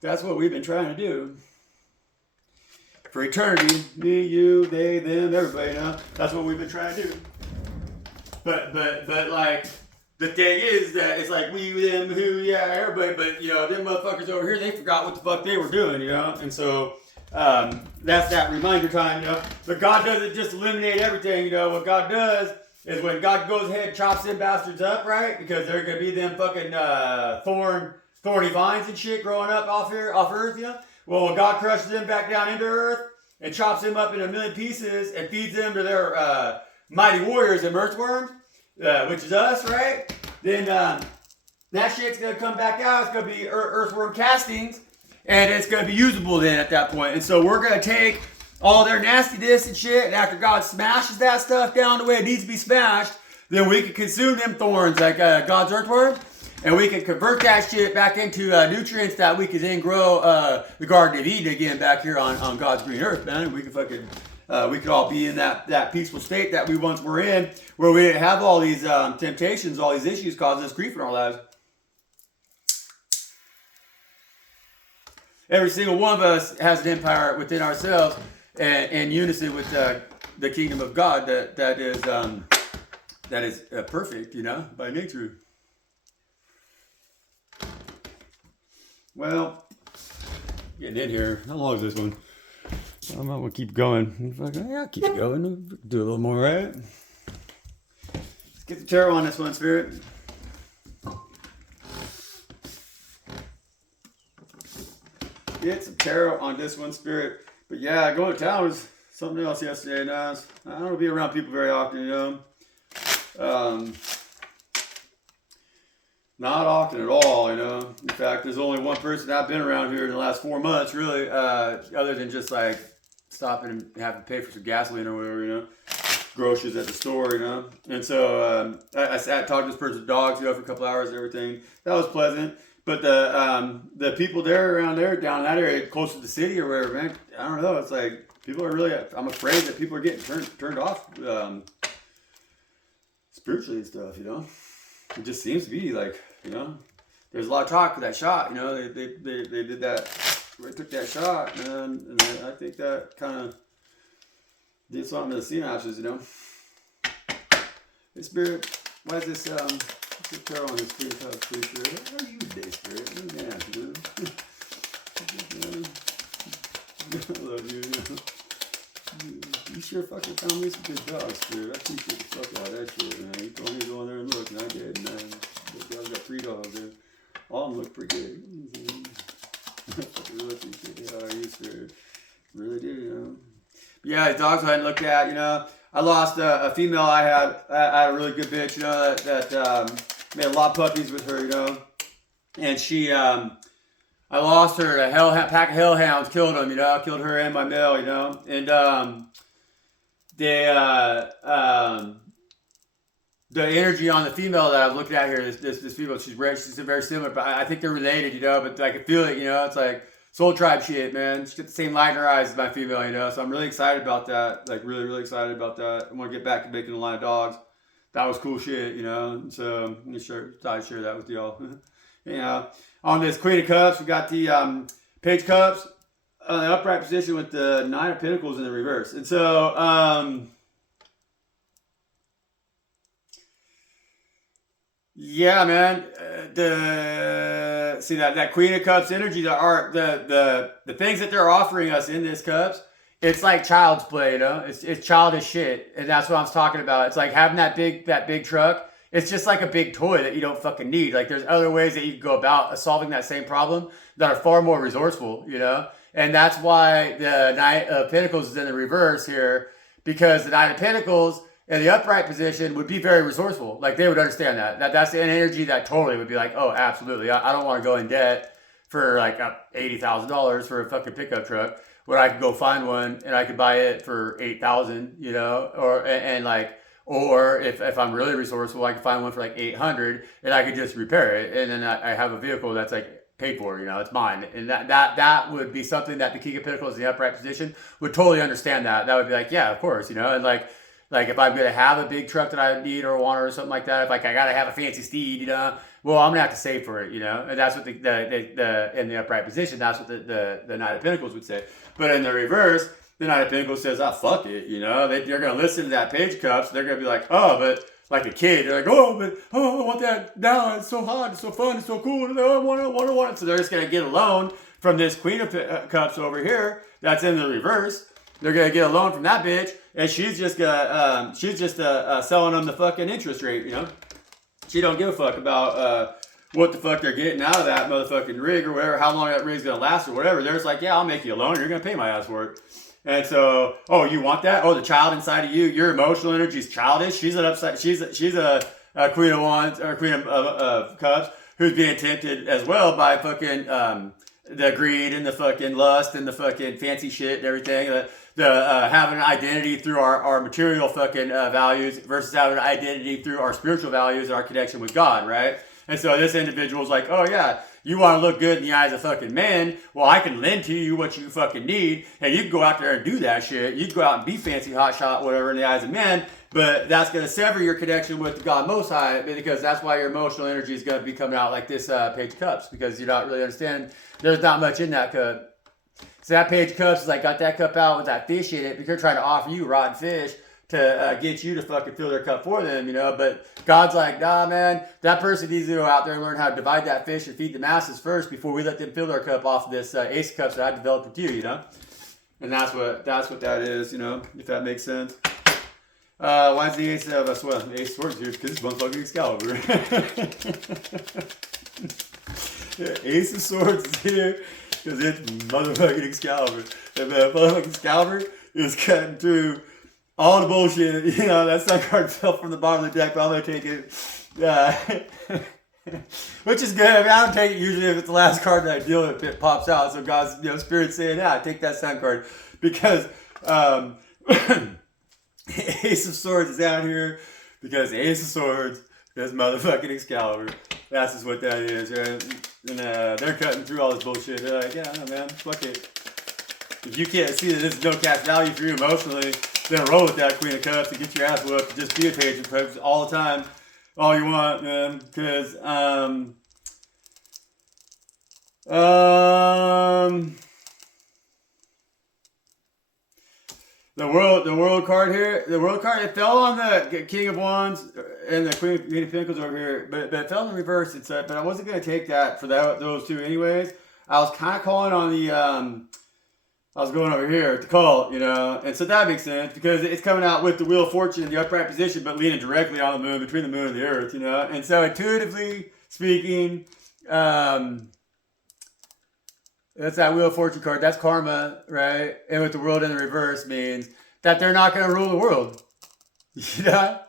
That's what we've been trying to do. For eternity, me, you, they, them, everybody, you know. That's what we've been trying to do. But like, the thing is that it's like we, them, who, yeah, everybody, but, you know, them motherfuckers over here, they forgot what the fuck they were doing, you know? And so, that's that reminder time, you know? But God doesn't just eliminate everything, you know? What God does is when God goes ahead and chops them bastards up, right? Because they're gonna be them fucking, thorny vines and shit growing up off earth, you know? Well, when God crushes them back down into earth and chops them up in a million pieces and feeds them to their, mighty warriors and earthworms, which is us, right? Then that shit's going to come back out. It's going to be earthworm castings, and it's going to be usable then at that point. And so we're going to take all their nastiness and shit, and after God smashes that stuff down the way it needs to be smashed, then we can consume them thorns like God's earthworm, and we can convert that shit back into nutrients that we can then grow the Garden of Eden again back here on God's green earth, man. We can fucking... we could all be in that peaceful state that we once were in, where we didn't have all these temptations, all these issues causing us grief in our lives. Every single one of us has an empire within ourselves, and in unison with the kingdom of God that is perfect, you know, by nature. Well, getting in here. How long is this one? I'm gonna keep going. Yeah, I'll keep going. Do a little more, right? Let's get the tarot on this one, Spirit. Get some tarot on this one, Spirit. But yeah, going to town was something else yesterday. Now I don't be around people very often, Not often at all, In fact, there's only one person I've been around here in the last 4 months, really, other than just like stopping and having to pay for some gasoline or whatever, groceries at the store, And so I sat talked to this person's dogs, for a couple hours and everything. That was pleasant. But the people there around there, down that area, close to the city or wherever, man, I don't know. It's like people are really. I'm afraid that people are getting turned off spiritually and stuff. It just seems to be like There's a lot of talk for that shot. They did that. They took that shot, man, and I think that kind of did something to the synapses. Hey, Spirit, why is this tarot on this Spirit Cup, please, Spirit? How are you today, Spirit? Yeah, I love you. You sure fucking found me some good dogs, Spirit. I appreciate the fuck out of that shit, man. You told me to go in there and look, and I did, man. Those guys got 3 dogs there. All of them look pretty good. I really appreciate it. How are you, Spirit? Really do, Yeah, the dogs I hadn't looked at, I lost a female I had. I had a really good bitch, that made a lot of puppies with her, And she, I lost her. A pack of hellhounds killed them, Killed her and my male, And the energy on the female that I was looking at here, this female, she's very similar, but I think they're related, But I can feel it, It's like soul tribe shit, man. She's got the same light in her eyes as my female, So I'm really excited about that. Like really, really excited about that. I want to get back to making a line of dogs. That was cool shit, So I'm thought I'd share that with y'all. On this Queen of Cups, we got the Page of Cups in the upright position with the 9 of Pentacles in the reverse. And so, yeah, man. That Queen of Cups energy, the things that they're offering us in this cups, it's like child's play, It's childish shit, and that's what I was talking about. It's like having that big truck. It's just like a big toy that you don't fucking need. Like there's other ways that you can go about solving that same problem that are far more resourceful, And that's why the Knight of Pentacles is in the reverse here, because the Knight of Pentacles in the upright position would be very resourceful. Like they would understand that's an energy that totally would be like, oh, absolutely. I don't want to go in debt for like $80,000 for a fucking pickup truck when I could go find one and I could buy it for $8,000, or if I'm really resourceful, I can find one for like $800 and I could just repair it. And then I have a vehicle that's like paid for, it's mine. And that would be something that the King of Pentacles in the upright position would totally understand that. That would be like, yeah, of course, and like if I'm going to have a big truck that I need or want or something like that, if like I got to have a fancy steed, well, I'm going to have to save for it, And that's what the in the upright position, that's what the Knight of Pentacles would say. But in the reverse, the Knight of Pentacles says, fuck it, They're going to listen to that Page of Cups. They're going to be like, oh, but like a kid, they're like, I want that now. It's so hot, it's so fun, it's so cool. I want it. So they're just going to get a loan from this Queen of Cups over here that's in the reverse. They're going to get a loan from that bitch, and she's just selling them the fucking interest rate, She don't give a fuck about what the fuck they're getting out of that motherfucking rig or whatever, how long that rig's going to last or whatever. They're just like, yeah, I'll make you a loan. You're going to pay my ass for it. And so, oh, you want that? Oh, the child inside of you, your emotional energy is childish. She's a Queen of Wands or Queen of Cups who's being tempted as well by fucking the greed and the fucking lust and the fucking fancy shit and everything. The having an identity through our material fucking values versus having an identity through our spiritual values and our connection with God, right? And so this individual's like, oh yeah, you want to look good in the eyes of fucking men? Well, I can lend to you what you fucking need, and you can go out there and do that shit. You can go out and be fancy, hotshot, whatever in the eyes of men, but that's going to sever your connection with God Most High, because that's why your emotional energy is going to be coming out like this Page of Cups, because you're not really understanding. There's not much in that cup. So that Page of Cups is like, got that cup out with that fish in it, because they're trying to offer you rotten fish to get you to fucking fill their cup for them, you know. But God's like, nah, man, that person needs to go out there and learn how to divide that fish and feed the masses first before we let them fill their cup off of this Ace of Cups that I developed with you, you know. And that's what that is, you know, if that makes sense. Why is the Ace of the Ace of Swords here? Because it's motherfucking Excalibur. Ace of Swords is here because it's motherfucking Excalibur. And motherfucking Excalibur is cutting through all the bullshit. You know, that sun card fell from the bottom of the deck, but I'm going to take it. Which is good. I mean, I don't take it usually if it's the last card that I deal with, it pops out. So God's, you know, Spirit's saying, yeah, take that sun card. Because Ace of Swords is out here because Ace of Swords is motherfucking Excalibur. That's just what that is, right? And they're cutting through all this bullshit. They're like, yeah, no, man, fuck it. If you can't see that this is no cash value for you emotionally, then roll with that Queen of Cups and get your ass whooped. Just be a page of cups all the time, all you want, man. Because the world card here, it fell on the King of Wands and the Queen of Pentacles over here, but it fell in reverse. But I wasn't going to take that for those two anyways. I was kind of calling on the, I was going over here to call, you know, and so that makes sense because it's coming out with the Wheel of Fortune in the upright position, but leaning directly on the moon, between the moon and the earth, you know, and so intuitively speaking, that's that Wheel of Fortune card. That's karma, right? And with the world in the reverse means that they're not going to rule the world. You know?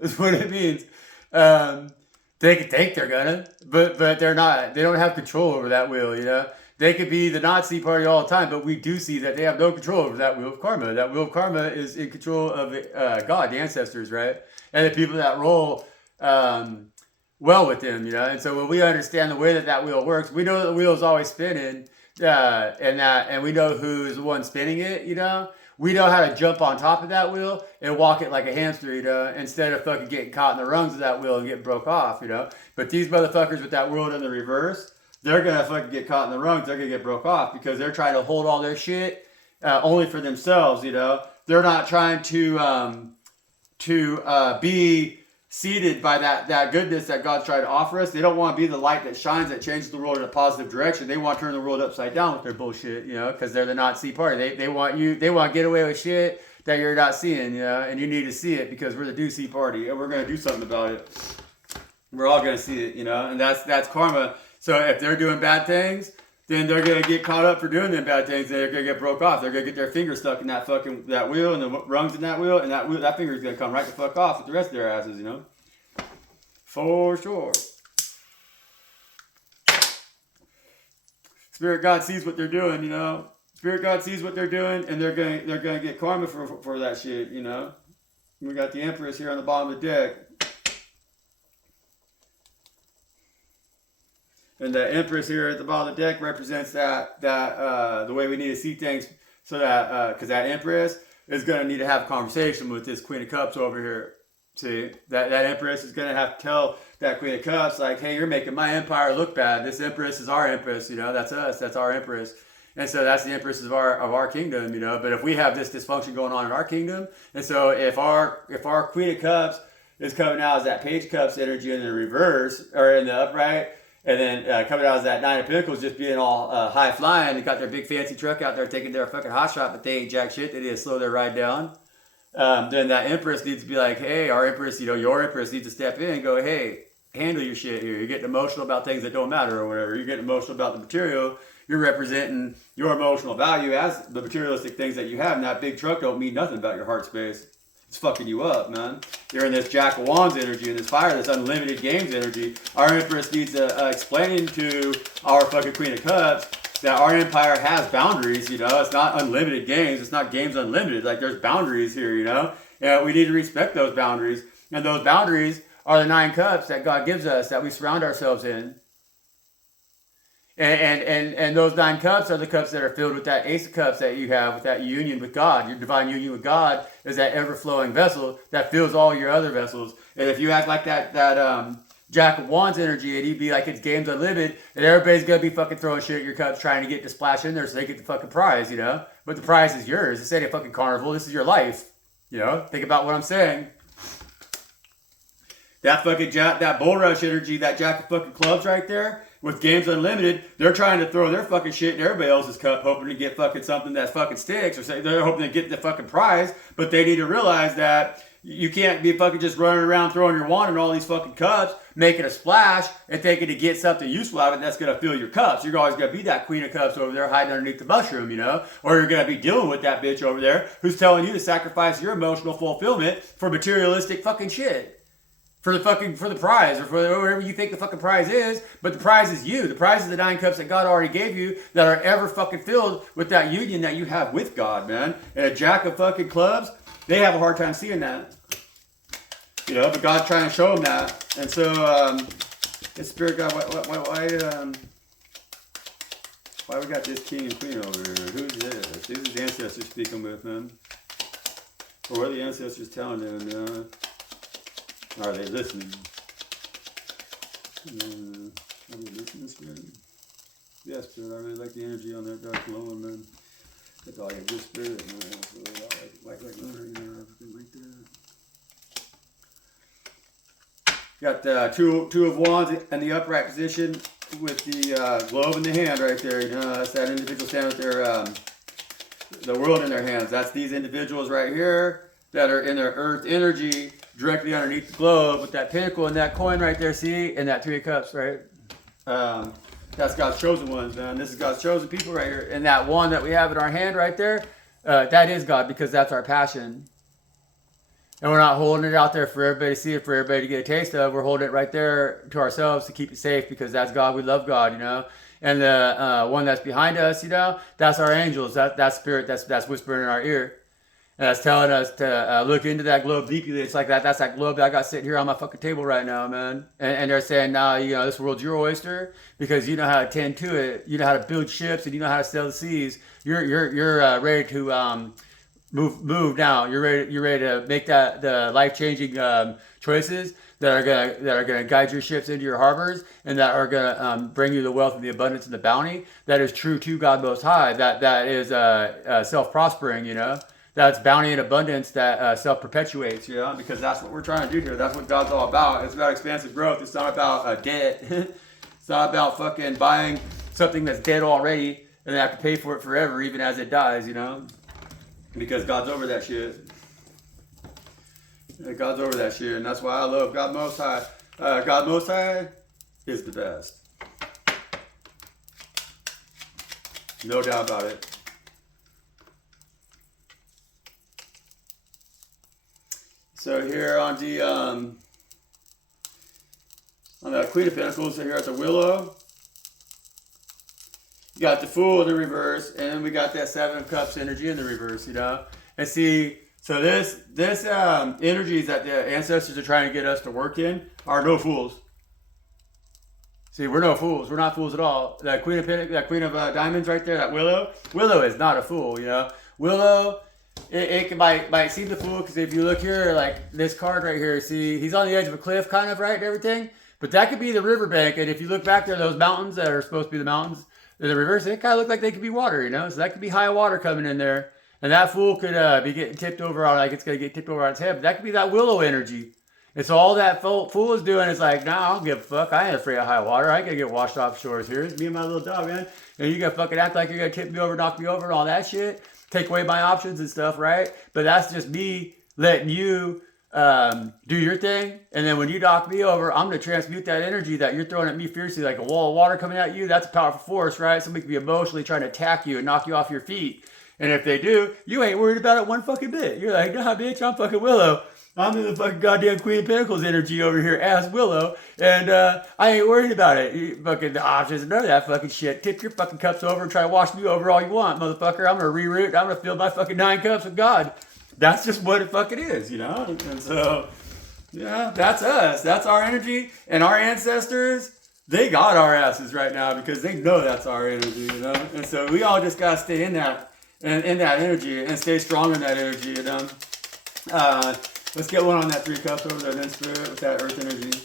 That's what it means. They could think they're gonna, but they're not. They don't have control over that wheel, you know? They could be the Nazi party all the time, but we do see that they have no control over that wheel of karma. That wheel of karma is in control of God, the ancestors, right? And the people that roll well with them, you know? And so when we understand the way that wheel works, we know that the wheel is always spinning. And we know who's the one spinning it, you know. We know how to jump on top of that wheel and walk it like a hamster, you know, instead of fucking getting caught in the rungs of that wheel and getting broke off, you know. But these motherfuckers with that world in the reverse, they're gonna fucking get caught in the rungs. They're gonna get broke off because they're trying to hold all their shit only for themselves, you know. They're not trying to be seated by that goodness that God's trying to offer us. They don't want to be the light that shines, that changes the world in a positive direction. They want to turn the world upside down with their bullshit, you know, because they're the Nazi party. They want to get away with shit that you're not seeing, you know, and you need to see it because we're the do-see party and we're going to do something about it. We're all going to see it, you know, and that's karma. So if they're doing bad things, then they're going to get caught up for doing them bad things. They're going to get broke off. They're going to get their finger stuck in that wheel and the rungs in that wheel, and that finger is going to come right the fuck off with the rest of their asses, you know? For sure. Spirit God sees what they're doing, you know? Spirit God sees what they're doing, and they're gonna get karma for that shit, you know? We got the Empress here on the bottom of the deck. And the Empress here at the bottom of the deck represents that the way we need to see things, so that because that Empress is gonna need to have a conversation with this Queen of Cups over here. See, that Empress is gonna have to tell that Queen of Cups, like, hey, you're making my empire look bad. This Empress is our Empress, you know, that's us, that's our Empress. And so that's the Empress of our kingdom, you know. But if we have this dysfunction going on in our kingdom, and so if our Queen of Cups is coming out as that Page of Cups energy in the reverse or in the upright, and then coming out as that Nine of Pentacles just being all high flying, they got their big fancy truck out there taking their fucking hot shot, but they ain't jack shit. They need to slow their ride down. Then that Empress needs to be like, hey, our Empress, you know, your Empress needs to step in and go, hey, handle your shit here. You're getting emotional about things that don't matter or whatever. You're getting emotional about the material. You're representing your emotional value as the materialistic things that you have. And that big truck don't mean nothing about your heart space. It's fucking you up, man. You're in this Jack of Wands energy, in this fire, this unlimited games energy. Our Empress needs to explain to our fucking Queen of Cups that our empire has boundaries, you know. It's not unlimited games. It's not games unlimited. Like, there's boundaries here, you know. And we need to respect those boundaries. And those boundaries are the 9 cups that God gives us, that we surround ourselves in. And those 9 cups are the cups that are filled with that Ace of Cups that you have, with that union with God. Your divine union with God is that ever-flowing vessel that fills all your other vessels. And if you act like that Jack of Wands energy, and he'd be like, it's games unlimited, and everybody's gonna be fucking throwing shit at your cups trying to get to splash in there so they get the fucking prize, you know? But the prize is yours. This ain't a fucking carnival. This is your life. You know, think about what I'm saying. That fucking that bull rush energy, that jack of fucking clubs right there with Games Unlimited, they're trying to throw their fucking shit in everybody else's cup, hoping to get fucking something that fucking sticks, or say they're hoping to get the fucking prize, but they need to realize that you can't be fucking just running around throwing your wand in all these fucking cups, making a splash, and thinking to get something useful out of it that's going to fill your cups. You're always going to be that queen of cups over there hiding underneath the mushroom, you know? Or you're going to be dealing with that bitch over there who's telling you to sacrifice your emotional fulfillment for materialistic fucking shit. For the prize, or for whatever you think the fucking prize is, but the prize is you. The prize is the 9 cups that God already gave you that are ever fucking filled with that union that you have with God, man. And a jack of fucking clubs, they have a hard time seeing that. You know, but God's trying to show them that. And so, it's Spirit God, why we got this king and queen over here? Who's this? These are the ancestors speaking with them. Or what are the ancestors telling them? Are they listening? Are they listening, Spirit? Yes, Spirit. I really like the energy on that dark glowing, man. That's all you have, good spirit, man. That's really like lunar, you know, everything like that. Got the two of wands in the upright position with the globe in the hand right there. You know, that's that individual standing with their the world in their hands. That's these individuals right here that are in their earth energy, directly underneath the globe with that pinnacle and that coin right there, see? And that 3 of cups, right? That's God's chosen ones, man. This is God's chosen people right here. And that one that we have in our hand right there, that is God, because that's our passion. And we're not holding it out there for everybody to see it, for everybody to get a taste of. We're holding it right there to ourselves to keep it safe, because that's God. We love God, you know? And the one that's behind us, you know, that's our angels. That spirit that's whispering in our ear. And that's telling us to look into that globe deeply. It's like that. That's that globe that I got sitting here on my fucking table right now, man. And they're saying, nah, you know, this world's your oyster because you know how to tend to it. You know how to build ships and you know how to sail the seas. You're ready to move now. You're ready to make the life-changing choices that are gonna guide your ships into your harbors and that are gonna bring you the wealth and the abundance and the bounty that is true to God Most High. That is self-prospering, you know. That's bounty and abundance that self-perpetuates, you know, because that's what we're trying to do here. That's what God's all about. It's about expansive growth. It's not about debt. It's not about fucking buying something that's dead already and then have to pay for it forever, even as it dies, you know, because God's over that shit. God's over that shit, and that's why I love God Most High. God Most High is the best. No doubt about it. So here on the Queen of Pentacles, so here at the Willow, you got the Fool in the reverse, and then we got that 7 of Cups energy in the reverse, you know. And see, so this energies that the ancestors are trying to get us to work in are no fools. See, we're no fools. We're not fools at all. That Queen of Pentacles, that Queen of Diamonds right there, that Willow is not a fool, you know. Willow. It might seem the fool, because if you look here, like this card right here, see, he's on the edge of a cliff kind of, right, and everything. But that could be the riverbank, and if you look back there, those mountains that are supposed to be the mountains, in the reverse, they kind of look like they could be water, you know? So that could be high water coming in there. And that fool could be getting tipped over on, like it's going to get tipped over on its head. But that could be that Willow energy. And so all that fool is doing is like, nah, I don't give a fuck. I ain't afraid of high water. I ain't going to get washed off shores here. It's me and my little dog, man. And you got to fucking act like you're going to tip me over, knock me over, and all that shit. Take away my options and stuff, right? But that's just me letting you do your thing. And then when you knock me over, I'm going to transmute that energy that you're throwing at me fiercely, like a wall of water coming at you. That's a powerful force, right? Somebody could be emotionally trying to attack you and knock you off your feet. And if they do, you ain't worried about it one fucking bit. You're like, nah, bitch, I'm fucking Willow. I'm in the fucking goddamn Queen of Pentacles energy over here as Willow. And I ain't worried about it. You fucking the options, none of that fucking shit. Tip your fucking cups over and try to wash me over all you want, motherfucker. I'm going to reroute. I'm going to fill my fucking 9 cups with God. That's just what it fucking is, you know? And so, yeah, that's us. That's our energy. And our ancestors, they got our asses right now because they know that's our energy, you know? And so we all just got to stay in that energy and stay strong in that energy, you know? Let's get one on that 3 cups over there, then Spirit, with that earth energy.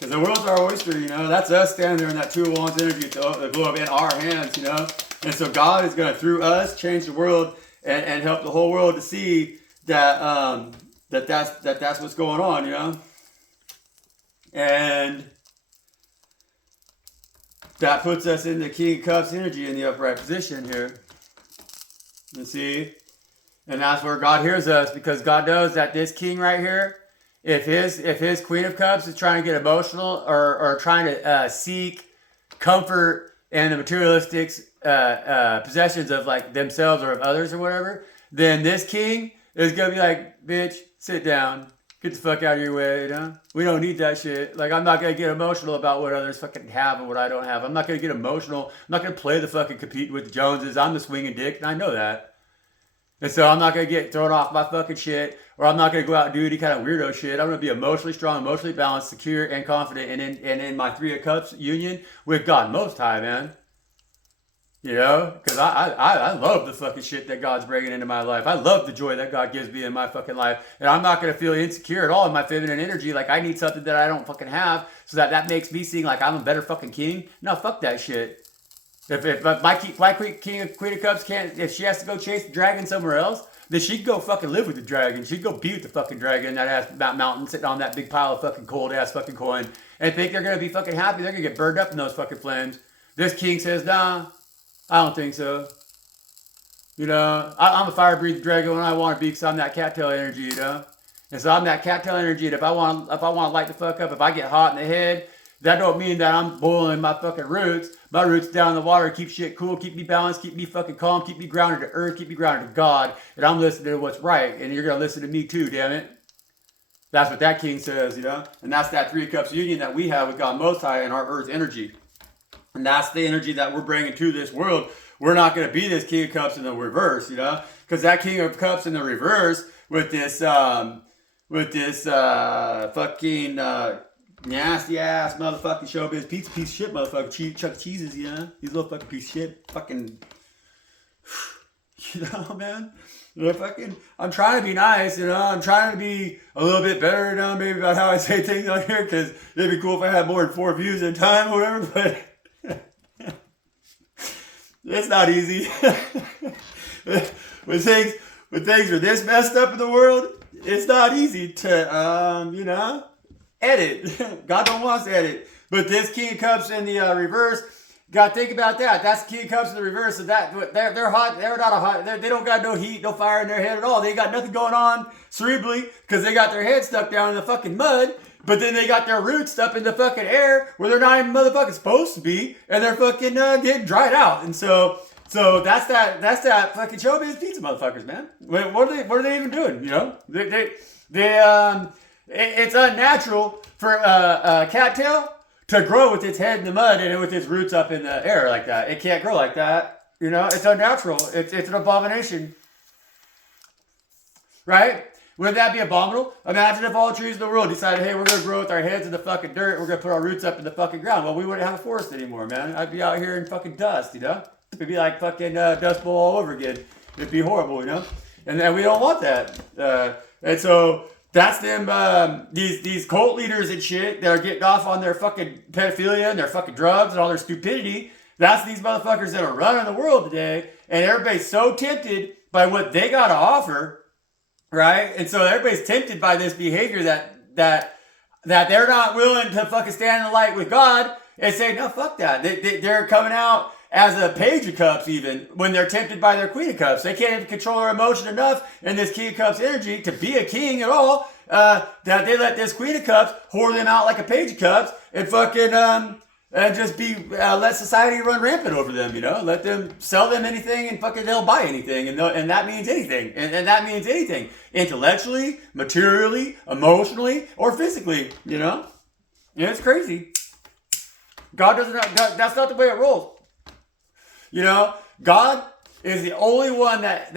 Because the world's our oyster, you know. That's us standing there in that 2 of Wands energy, the globe in our hands, you know. And so God is going to, through us, change the world and help the whole world to see that's what's going on, you know? And that puts us in the King of Cups energy in the upright position here. You see? And that's where God hears us, because God knows that this king right here, if his Queen of Cups is trying to get emotional or trying to seek comfort in the materialistic possessions of like themselves or of others or whatever, then this king is gonna be like, bitch, sit down, get the fuck out of your way, you know? We don't need that shit. Like, I'm not gonna get emotional about what others fucking have and what I don't have. I'm not gonna get emotional. I'm not gonna play the fucking compete with the Joneses. I'm the swinging dick, and I know that. And so I'm not going to get thrown off my fucking shit, or I'm not going to go out and do any kind of weirdo shit. I'm going to be emotionally strong, emotionally balanced, secure, and confident, and in my Three of Cups union with God Most High, man. You know? Because I love the fucking shit that God's bringing into my life. I love the joy that God gives me in my fucking life. And I'm not going to feel insecure at all in my feminine energy, like I need something that I don't fucking have, so that makes me seem like I'm a better fucking king. No, fuck that shit. If my Queen of Cups can't, if she has to go chase the dragon somewhere else, then she can go fucking live with the dragon. She'd go be with the fucking dragon that ass that mountain sitting on that big pile of fucking cold ass fucking coin and think they're gonna be fucking happy. They're gonna get burned up in those fucking flames. This king says, nah, I don't think so. You know, I'm a fire breathing dragon when I want to be, because I'm that cattail energy, you know. And so I'm that cattail energy, and if I want to light the fuck up, if I get hot in the head, that don't mean that I'm boiling my fucking roots. My roots down in the water, keep shit cool, keep me balanced, keep me fucking calm, keep me grounded to earth, keep me grounded to God. And I'm listening to what's right. And you're going to listen to me too, damn it. That's what that king says, you know? And that's that Three of Cups union that we have with God Most High and our earth energy. And that's the energy that we're bringing to this world. We're not going to be this King of Cups in the reverse, you know? Because that King of Cups in the reverse with this fucking... nasty ass motherfucking showbiz piece of shit motherfucker Chuck Cheeses, you know? These little fucking piece of shit fucking, you know, man? They're fucking, I'm trying to be nice, you know? I'm trying to be a little bit better, you know, maybe about how I say things on here, because it'd be cool if I had more than 4 views at a time or whatever, but it's not easy. When things are this messed up in the world, it's not easy to, you know, edit. God don't want us to edit. But this King of Cups in the reverse, gotta think about that. That's the King of Cups in the reverse. So that they're hot. They're not a hot. They don't got no heat, no fire in their head at all. They got nothing going on cerebrally, because they got their head stuck down in the fucking mud. But then they got their roots up in the fucking air where they're not even motherfucking supposed to be, and they're fucking getting dried out. And so that's that fucking showbiz pizza motherfuckers, man. What are they even doing? You know, it's unnatural for a cattail to grow with its head in the mud and with its roots up in the air like that. It can't grow like that. You know, it's unnatural. It's an abomination. Right? Wouldn't that be abominable? Imagine if all the trees in the world decided, hey, we're going to grow with our heads in the fucking dirt. We're going to put our roots up in the fucking ground. Well, we wouldn't have a forest anymore, man. I'd be out here in fucking dust, you know? It'd be like fucking Dust Bowl all over again. It'd be horrible, you know? And then we don't want that. And so that's them, these cult leaders and shit that are getting off on their fucking pedophilia and their fucking drugs and all their stupidity. That's these motherfuckers that are running the world today. And everybody's so tempted by what they got to offer. Right? And so everybody's tempted by this behavior that they're not willing to fucking stand in the light with God and say, no, fuck that. They're coming out as a Page of Cups even when they're tempted by their Queen of Cups. They can't even control their emotion enough in this King of Cups energy to be a king at all, that they let this Queen of Cups whore them out like a Page of Cups and fucking and just be let society run rampant over them, you know? Let them sell them anything and fucking they'll buy anything, and that means anything, and that means anything, intellectually, materially, emotionally, or physically, you know? Yeah, it's crazy. God doesn't. That's not the way it rolls. You know, God is the only one that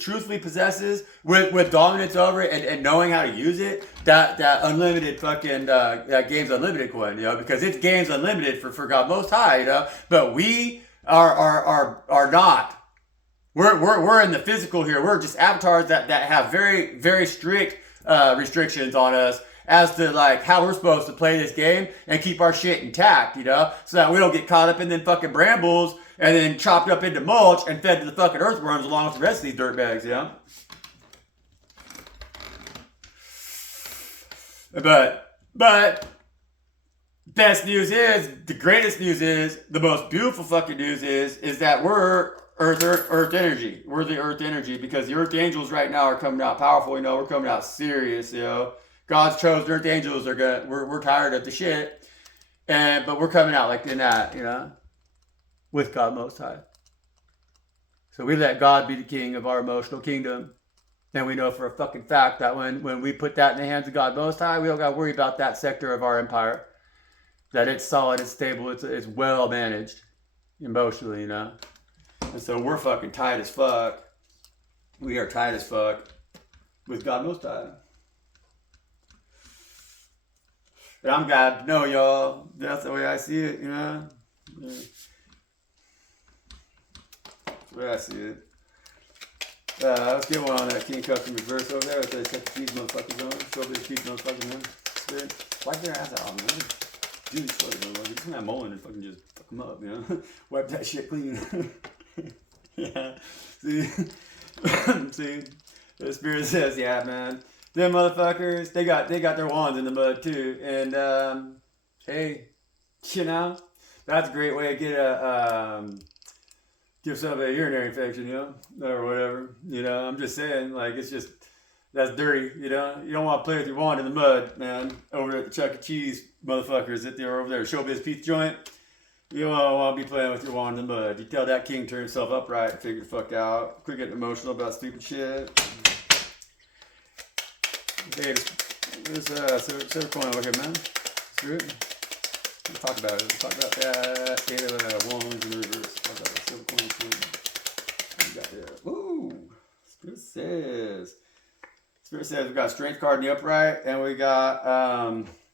truthfully possesses with dominance over it and knowing how to use it, that unlimited fucking that Games Unlimited coin, you know, because it's Games Unlimited for God Most High, you know, but we are not. We're in the physical here. We're just avatars that have very, very strict restrictions on us as to like how we're supposed to play this game and keep our shit intact, you know, so that we don't get caught up in them fucking brambles and then chopped up into mulch and fed to the fucking earthworms along with the rest of these dirtbags, you know? But best news is, the greatest news is, the most beautiful fucking news is that we're earth energy. We're the earth energy, because the earth angels right now are coming out powerful. You know, we're coming out serious. You know, God's chosen earth angels are gonna. We're tired of the shit, but we're coming out like in that. You know, with God Most High. So we let God be the king of our emotional kingdom. And we know for a fucking fact that when we put that in the hands of God Most High, we don't got to worry about that sector of our empire. That it's solid, it's stable, it's well managed emotionally, you know. And so we're fucking tight as fuck. We are tight as fuck with God Most High. And I'm glad to know, y'all. That's the way I see it, you know. Yeah. That's the way I see it. Let's get one on that King Custom reverse over there. Let's set the cheese motherfuckers on. Show up the cheese motherfuckers, man. Wipe their ass out, man. Juice fucking motherfuckers. Just that mullen and fucking just fuck them up, you know? Wipe that shit clean. Yeah. See? See? The Spirit says, yeah, man. Them motherfuckers, they got their wands in the mud too. And hey, you know, that's a great way to get give somebody a urinary infection, you know, or whatever. You know, I'm just saying, like, it's just, that's dirty, you know. You don't want to play with your wand in the mud, man. Over at the Chuck E. Cheese motherfuckers that they're over there, Showbiz Pizza Joint. You don't want to be playing with your wand in the mud. You tell that king to turn himself upright and figure the fuck out. Quit getting emotional about stupid shit. Hey, there's silver coin over here, man. Screw it. Let's talk about it. Let's talk about that. Eight of wands in the reverse. Talk about the silver coin too. What we got there? Woo! Spirit says we got strength card in the upright, and we got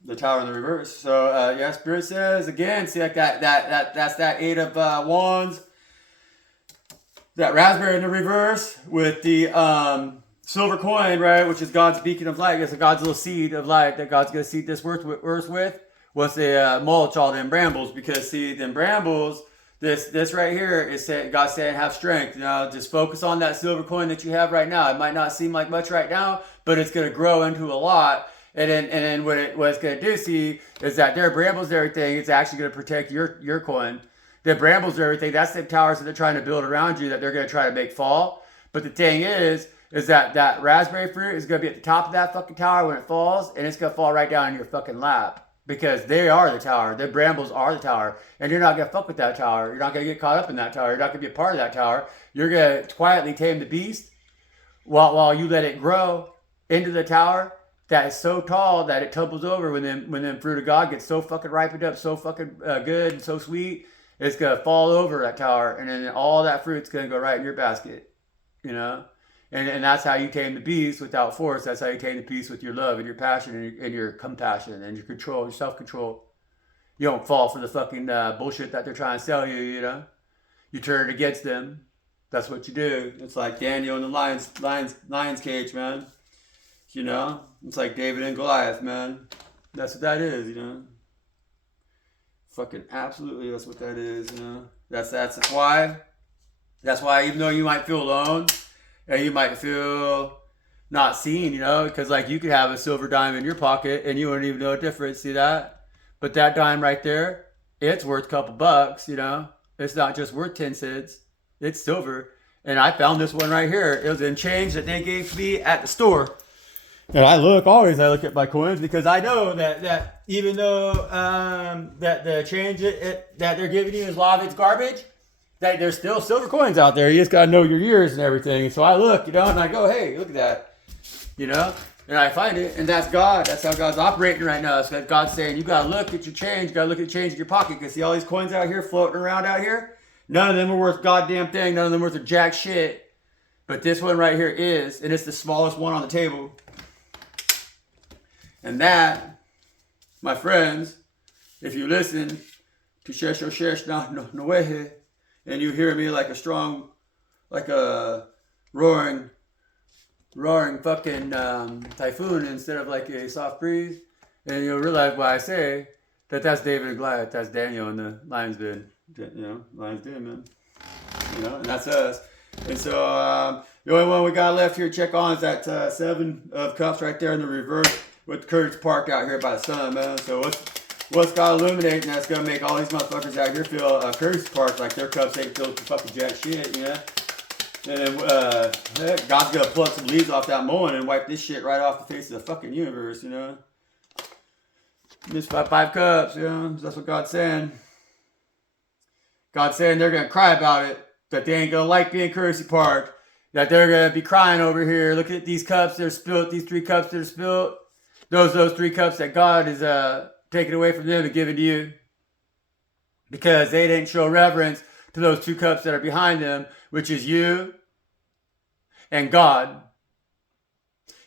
the tower in the reverse. So yeah, Spirit says again. See, like that's that eight of wands. That raspberry in the reverse with the silver coin, right, which is God's beacon of light. It's God's little seed of light that God's gonna seed this earth with. Once they mulch all them brambles, because see, them brambles, this right here is saying, God's saying have strength. You know, just focus on that silver coin that you have right now. It might not seem like much right now, but it's going to grow into a lot. And then what it's going to do, see, is that their brambles and everything, it's actually going to protect your coin. The brambles and everything, that's the towers that they're trying to build around you that they're going to try to make fall. But the thing is that raspberry fruit is going to be at the top of that fucking tower when it falls, and it's going to fall right down in your fucking lap. Because they are the tower. The brambles are the tower. And you're not going to fuck with that tower. You're not going to get caught up in that tower. You're not going to be a part of that tower. You're going to quietly tame the beast while you let it grow into the tower that is so tall that it tumbles over when them fruit of God gets so fucking ripened up, so fucking good and so sweet. It's going to fall over that tower. And then all that fruit's going to go right in your basket. You know? And that's how you tame the beast without force. That's how you tame the beast with your love and your passion and your compassion and your control, your self-control. You don't fall for the fucking bullshit that they're trying to sell you, you know. You turn it against them. That's what you do. It's like Daniel in the lion's cage, man. You know, it's like David and Goliath, man. That's what that is, you know. Fucking absolutely, that's what that is, you know. That's why. That's why, even though you might feel alone, and you might feel not seen, you know, because like you could have a silver dime in your pocket and you wouldn't even know the difference. See that? But that dime right there, it's worth a couple bucks, you know. It's not just worth 10 cents. It's silver. And I found this one right here. It was in change that they gave me at the store. And I look at my coins because I know that even though that the change that they're giving you is a lot of it's garbage, that there's still silver coins out there. You just gotta know your years and everything. So I look, you know, and I go, hey, look at that, you know, and I find it, and that's God. That's how God's operating right now. So God's saying, you gotta look at your change. You gotta look at the change in your pocket. Because see all these coins out here floating around out here? None of them are worth goddamn thing. None of them are worth a jack shit. But this one right here is, and it's the smallest one on the table. And that, my friends, if you listen to Shesh Shesh Noehe, and you hear me like a strong, like a roaring fucking typhoon instead of like a soft breeze, and you'll realize why I say that's David and Goliath. That's Daniel and the lion's den. You know, lion's den, man. You know, and that's us. And so the only one we got left here to check on is that 7 of cups right there in the reverse. with the curtains parked out here by the sun, man. So what's God illuminating that's gonna make all these motherfuckers out here feel curtains parked like their cups ain't filled with fucking jack shit, you know? And then God's gonna pluck some leaves off that mowing and wipe this shit right off the face of the fucking universe, you know? Just five cups, you know? That's what God's saying. God's saying they're gonna cry about it, that they ain't gonna like being currency parked, that they're gonna be crying over here. Look at these cups that are spilled, these 3 cups that are spilled. Those 3 cups that God is taking away from them and giving to you. Because they didn't show reverence to those 2 cups that are behind them, which is you and God.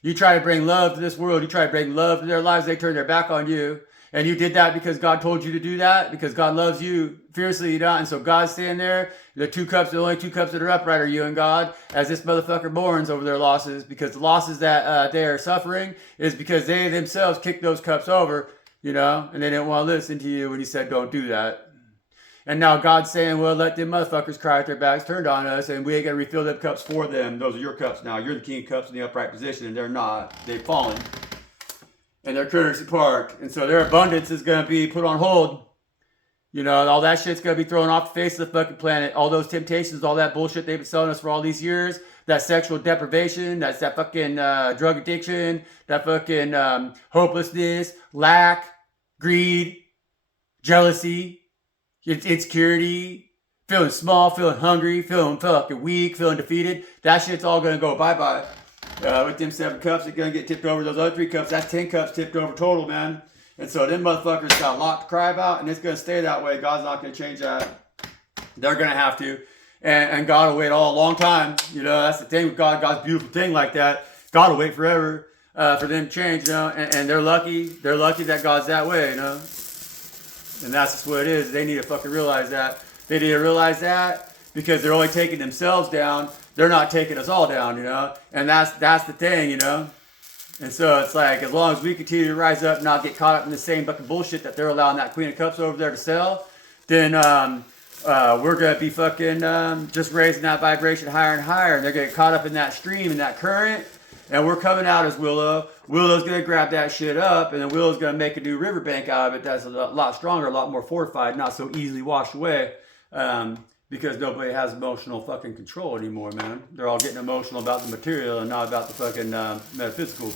You try to bring love to this world. You try to bring love to their lives. They turn their back on you. And you did that because God told you to do that. Because God loves you fiercely, you know. And so God's standing there. The 2 cups, the only 2 cups that are upright are you and God. As this motherfucker mourns over their losses. Because the losses that they are suffering is because they themselves kicked those cups over, you know. And they didn't want to listen to you when you said don't do that. And now God's saying, well, let them motherfuckers cry with their backs turned on us, and we ain't going to refill them cups for them. Those are your cups now. You're the king of cups in the upright position, and they're not. They've fallen. And they're currency parked. And so their abundance is going to be put on hold. You know, all that shit's going to be thrown off the face of the fucking planet. All those temptations, all that bullshit they've been selling us for all these years, that sexual deprivation, that's that fucking drug addiction, that fucking hopelessness, lack, greed, jealousy, insecurity, feeling small, feeling hungry, feeling fucking weak, feeling defeated. That shit's all gonna go bye-bye. With them 7 cups, they're gonna get tipped over. Those other 3 cups, that's 10 cups tipped over total, man. And so them motherfuckers got a lot to cry about, and it's gonna stay that way. God's not gonna change that. They're gonna have to. And God will wait all a long time. You know, that's the thing with God. God's beautiful thing like that. God will wait forever for them to change, you know. And they're lucky. They're lucky that God's that way, you know. And that's just what it is. They need to fucking realize that. They need to realize that because they're only taking themselves down. They're not taking us all down, you know. And that's the thing, you know. And so it's like, as long as we continue to rise up and not get caught up in the same fucking bullshit that they're allowing that Queen of Cups over there to sell, then we're going to be fucking just raising that vibration higher and higher. And they're going to get caught up in that stream and that current. And we're coming out as Willow. Willow's going to grab that shit up, and then Willow's going to make a new riverbank out of it that's a lot stronger, a lot more fortified, not so easily washed away, because nobody has emotional fucking control anymore, man. They're all getting emotional about the material and not about the fucking metaphysical.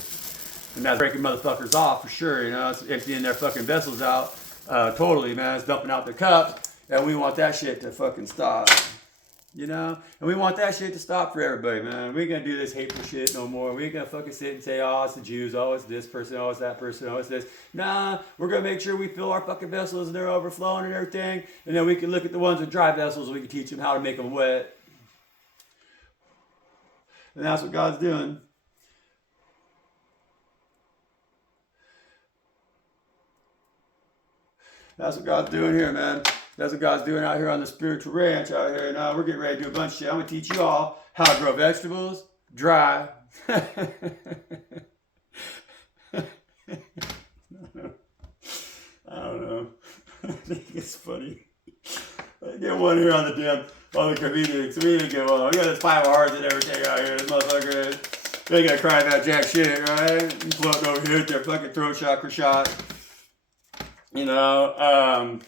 And that's breaking motherfuckers off for sure, you know. It's emptying their fucking vessels out totally, man. It's dumping out their cups, and we want that shit to fucking stop. You know? And we want that shit to stop for everybody, man. We ain't gonna do this hateful shit no more. We ain't gonna fucking sit and say, oh, it's the Jews, oh, it's this person, oh, it's that person, oh, it's this. Nah, we're gonna make sure we fill our fucking vessels and they're overflowing and everything. And then we can look at the ones with dry vessels and we can teach them how to make them wet. And that's what God's doing. That's what God's doing here, man. That's what God's doing out here on the spiritual ranch out here. Now we're getting ready to do a bunch of shit. I'm going to teach you all how to grow vegetables dry. I don't know. I think it's funny. I get one here on the comedians. We didn't get one. We got this 5 hearts and everything out here. This motherfucker, they got to cry about jack shit, right? Floating over here with their fucking throat chakra shot. You know,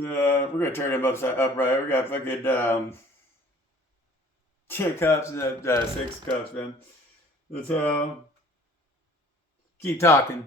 yeah, we're gonna turn them upright. We got fucking 10 cups and 6 cups, man. So keep talking.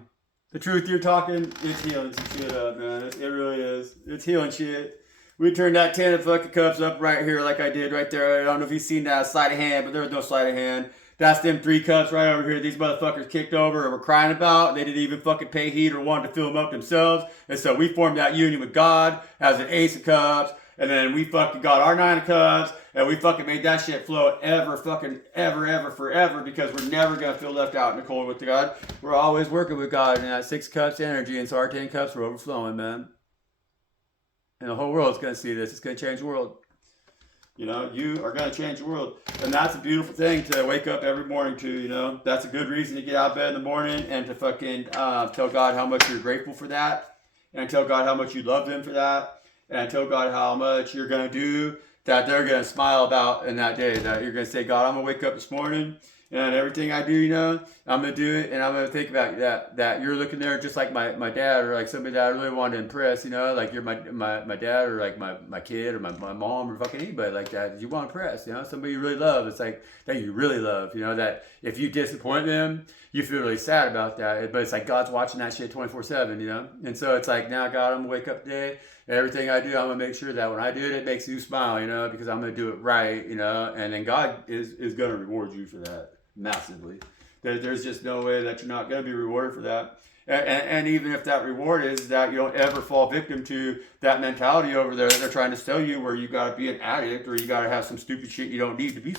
The truth you're talking, it's healing some shit up, man. It really is. It's healing shit. We turned that 10 of fucking cups up right here, like I did right there. I don't know if you've seen that sleight of hand, but there was no sleight of hand. That's them 3 cups right over here these motherfuckers kicked over and were crying about. They didn't even fucking pay heed or wanted to fill them up themselves. And so we formed that union with God as an Ace of Cups. And then we fucking got our 9 of Cups. And we fucking made that shit flow ever, forever. Because we're never going to feel left out in the cold with God. We're always working with God in that 6 cups energy. And so our 10 cups are overflowing, man. And the whole world's going to see this. It's going to change the world. You know, you are going to change the world. And that's a beautiful thing to wake up every morning to, you know. That's a good reason to get out of bed in the morning and to fucking tell God how much you're grateful for that. And tell God how much you love Him for that. And tell God how much you're going to do that they're going to smile about in that day. That you're going to say, God, I'm going to wake up this morning And everything I do, you know, I'm gonna do it, and I'm gonna think about that you're looking there just like my dad, or like somebody that I really want to impress, you know, like you're my dad, or like my kid, or my mom, or fucking anybody like that you want to impress, you know, somebody you really love. It's like that you really love, you know, that if you disappoint them, you feel really sad about that. But it's like God's watching that shit 24/7, you know, and so it's like, now God, I'm gonna wake up today. Everything I do, I'm gonna make sure that when I do it, it makes you smile, you know, because I'm gonna do it right, you know, and then God is gonna reward you for that massively. There's just no way that you're not going to be rewarded for that. And even if that reward is that you don't ever fall victim to that mentality over there, they're trying to sell you where you got to be an addict or you got to have some stupid shit you don't need to be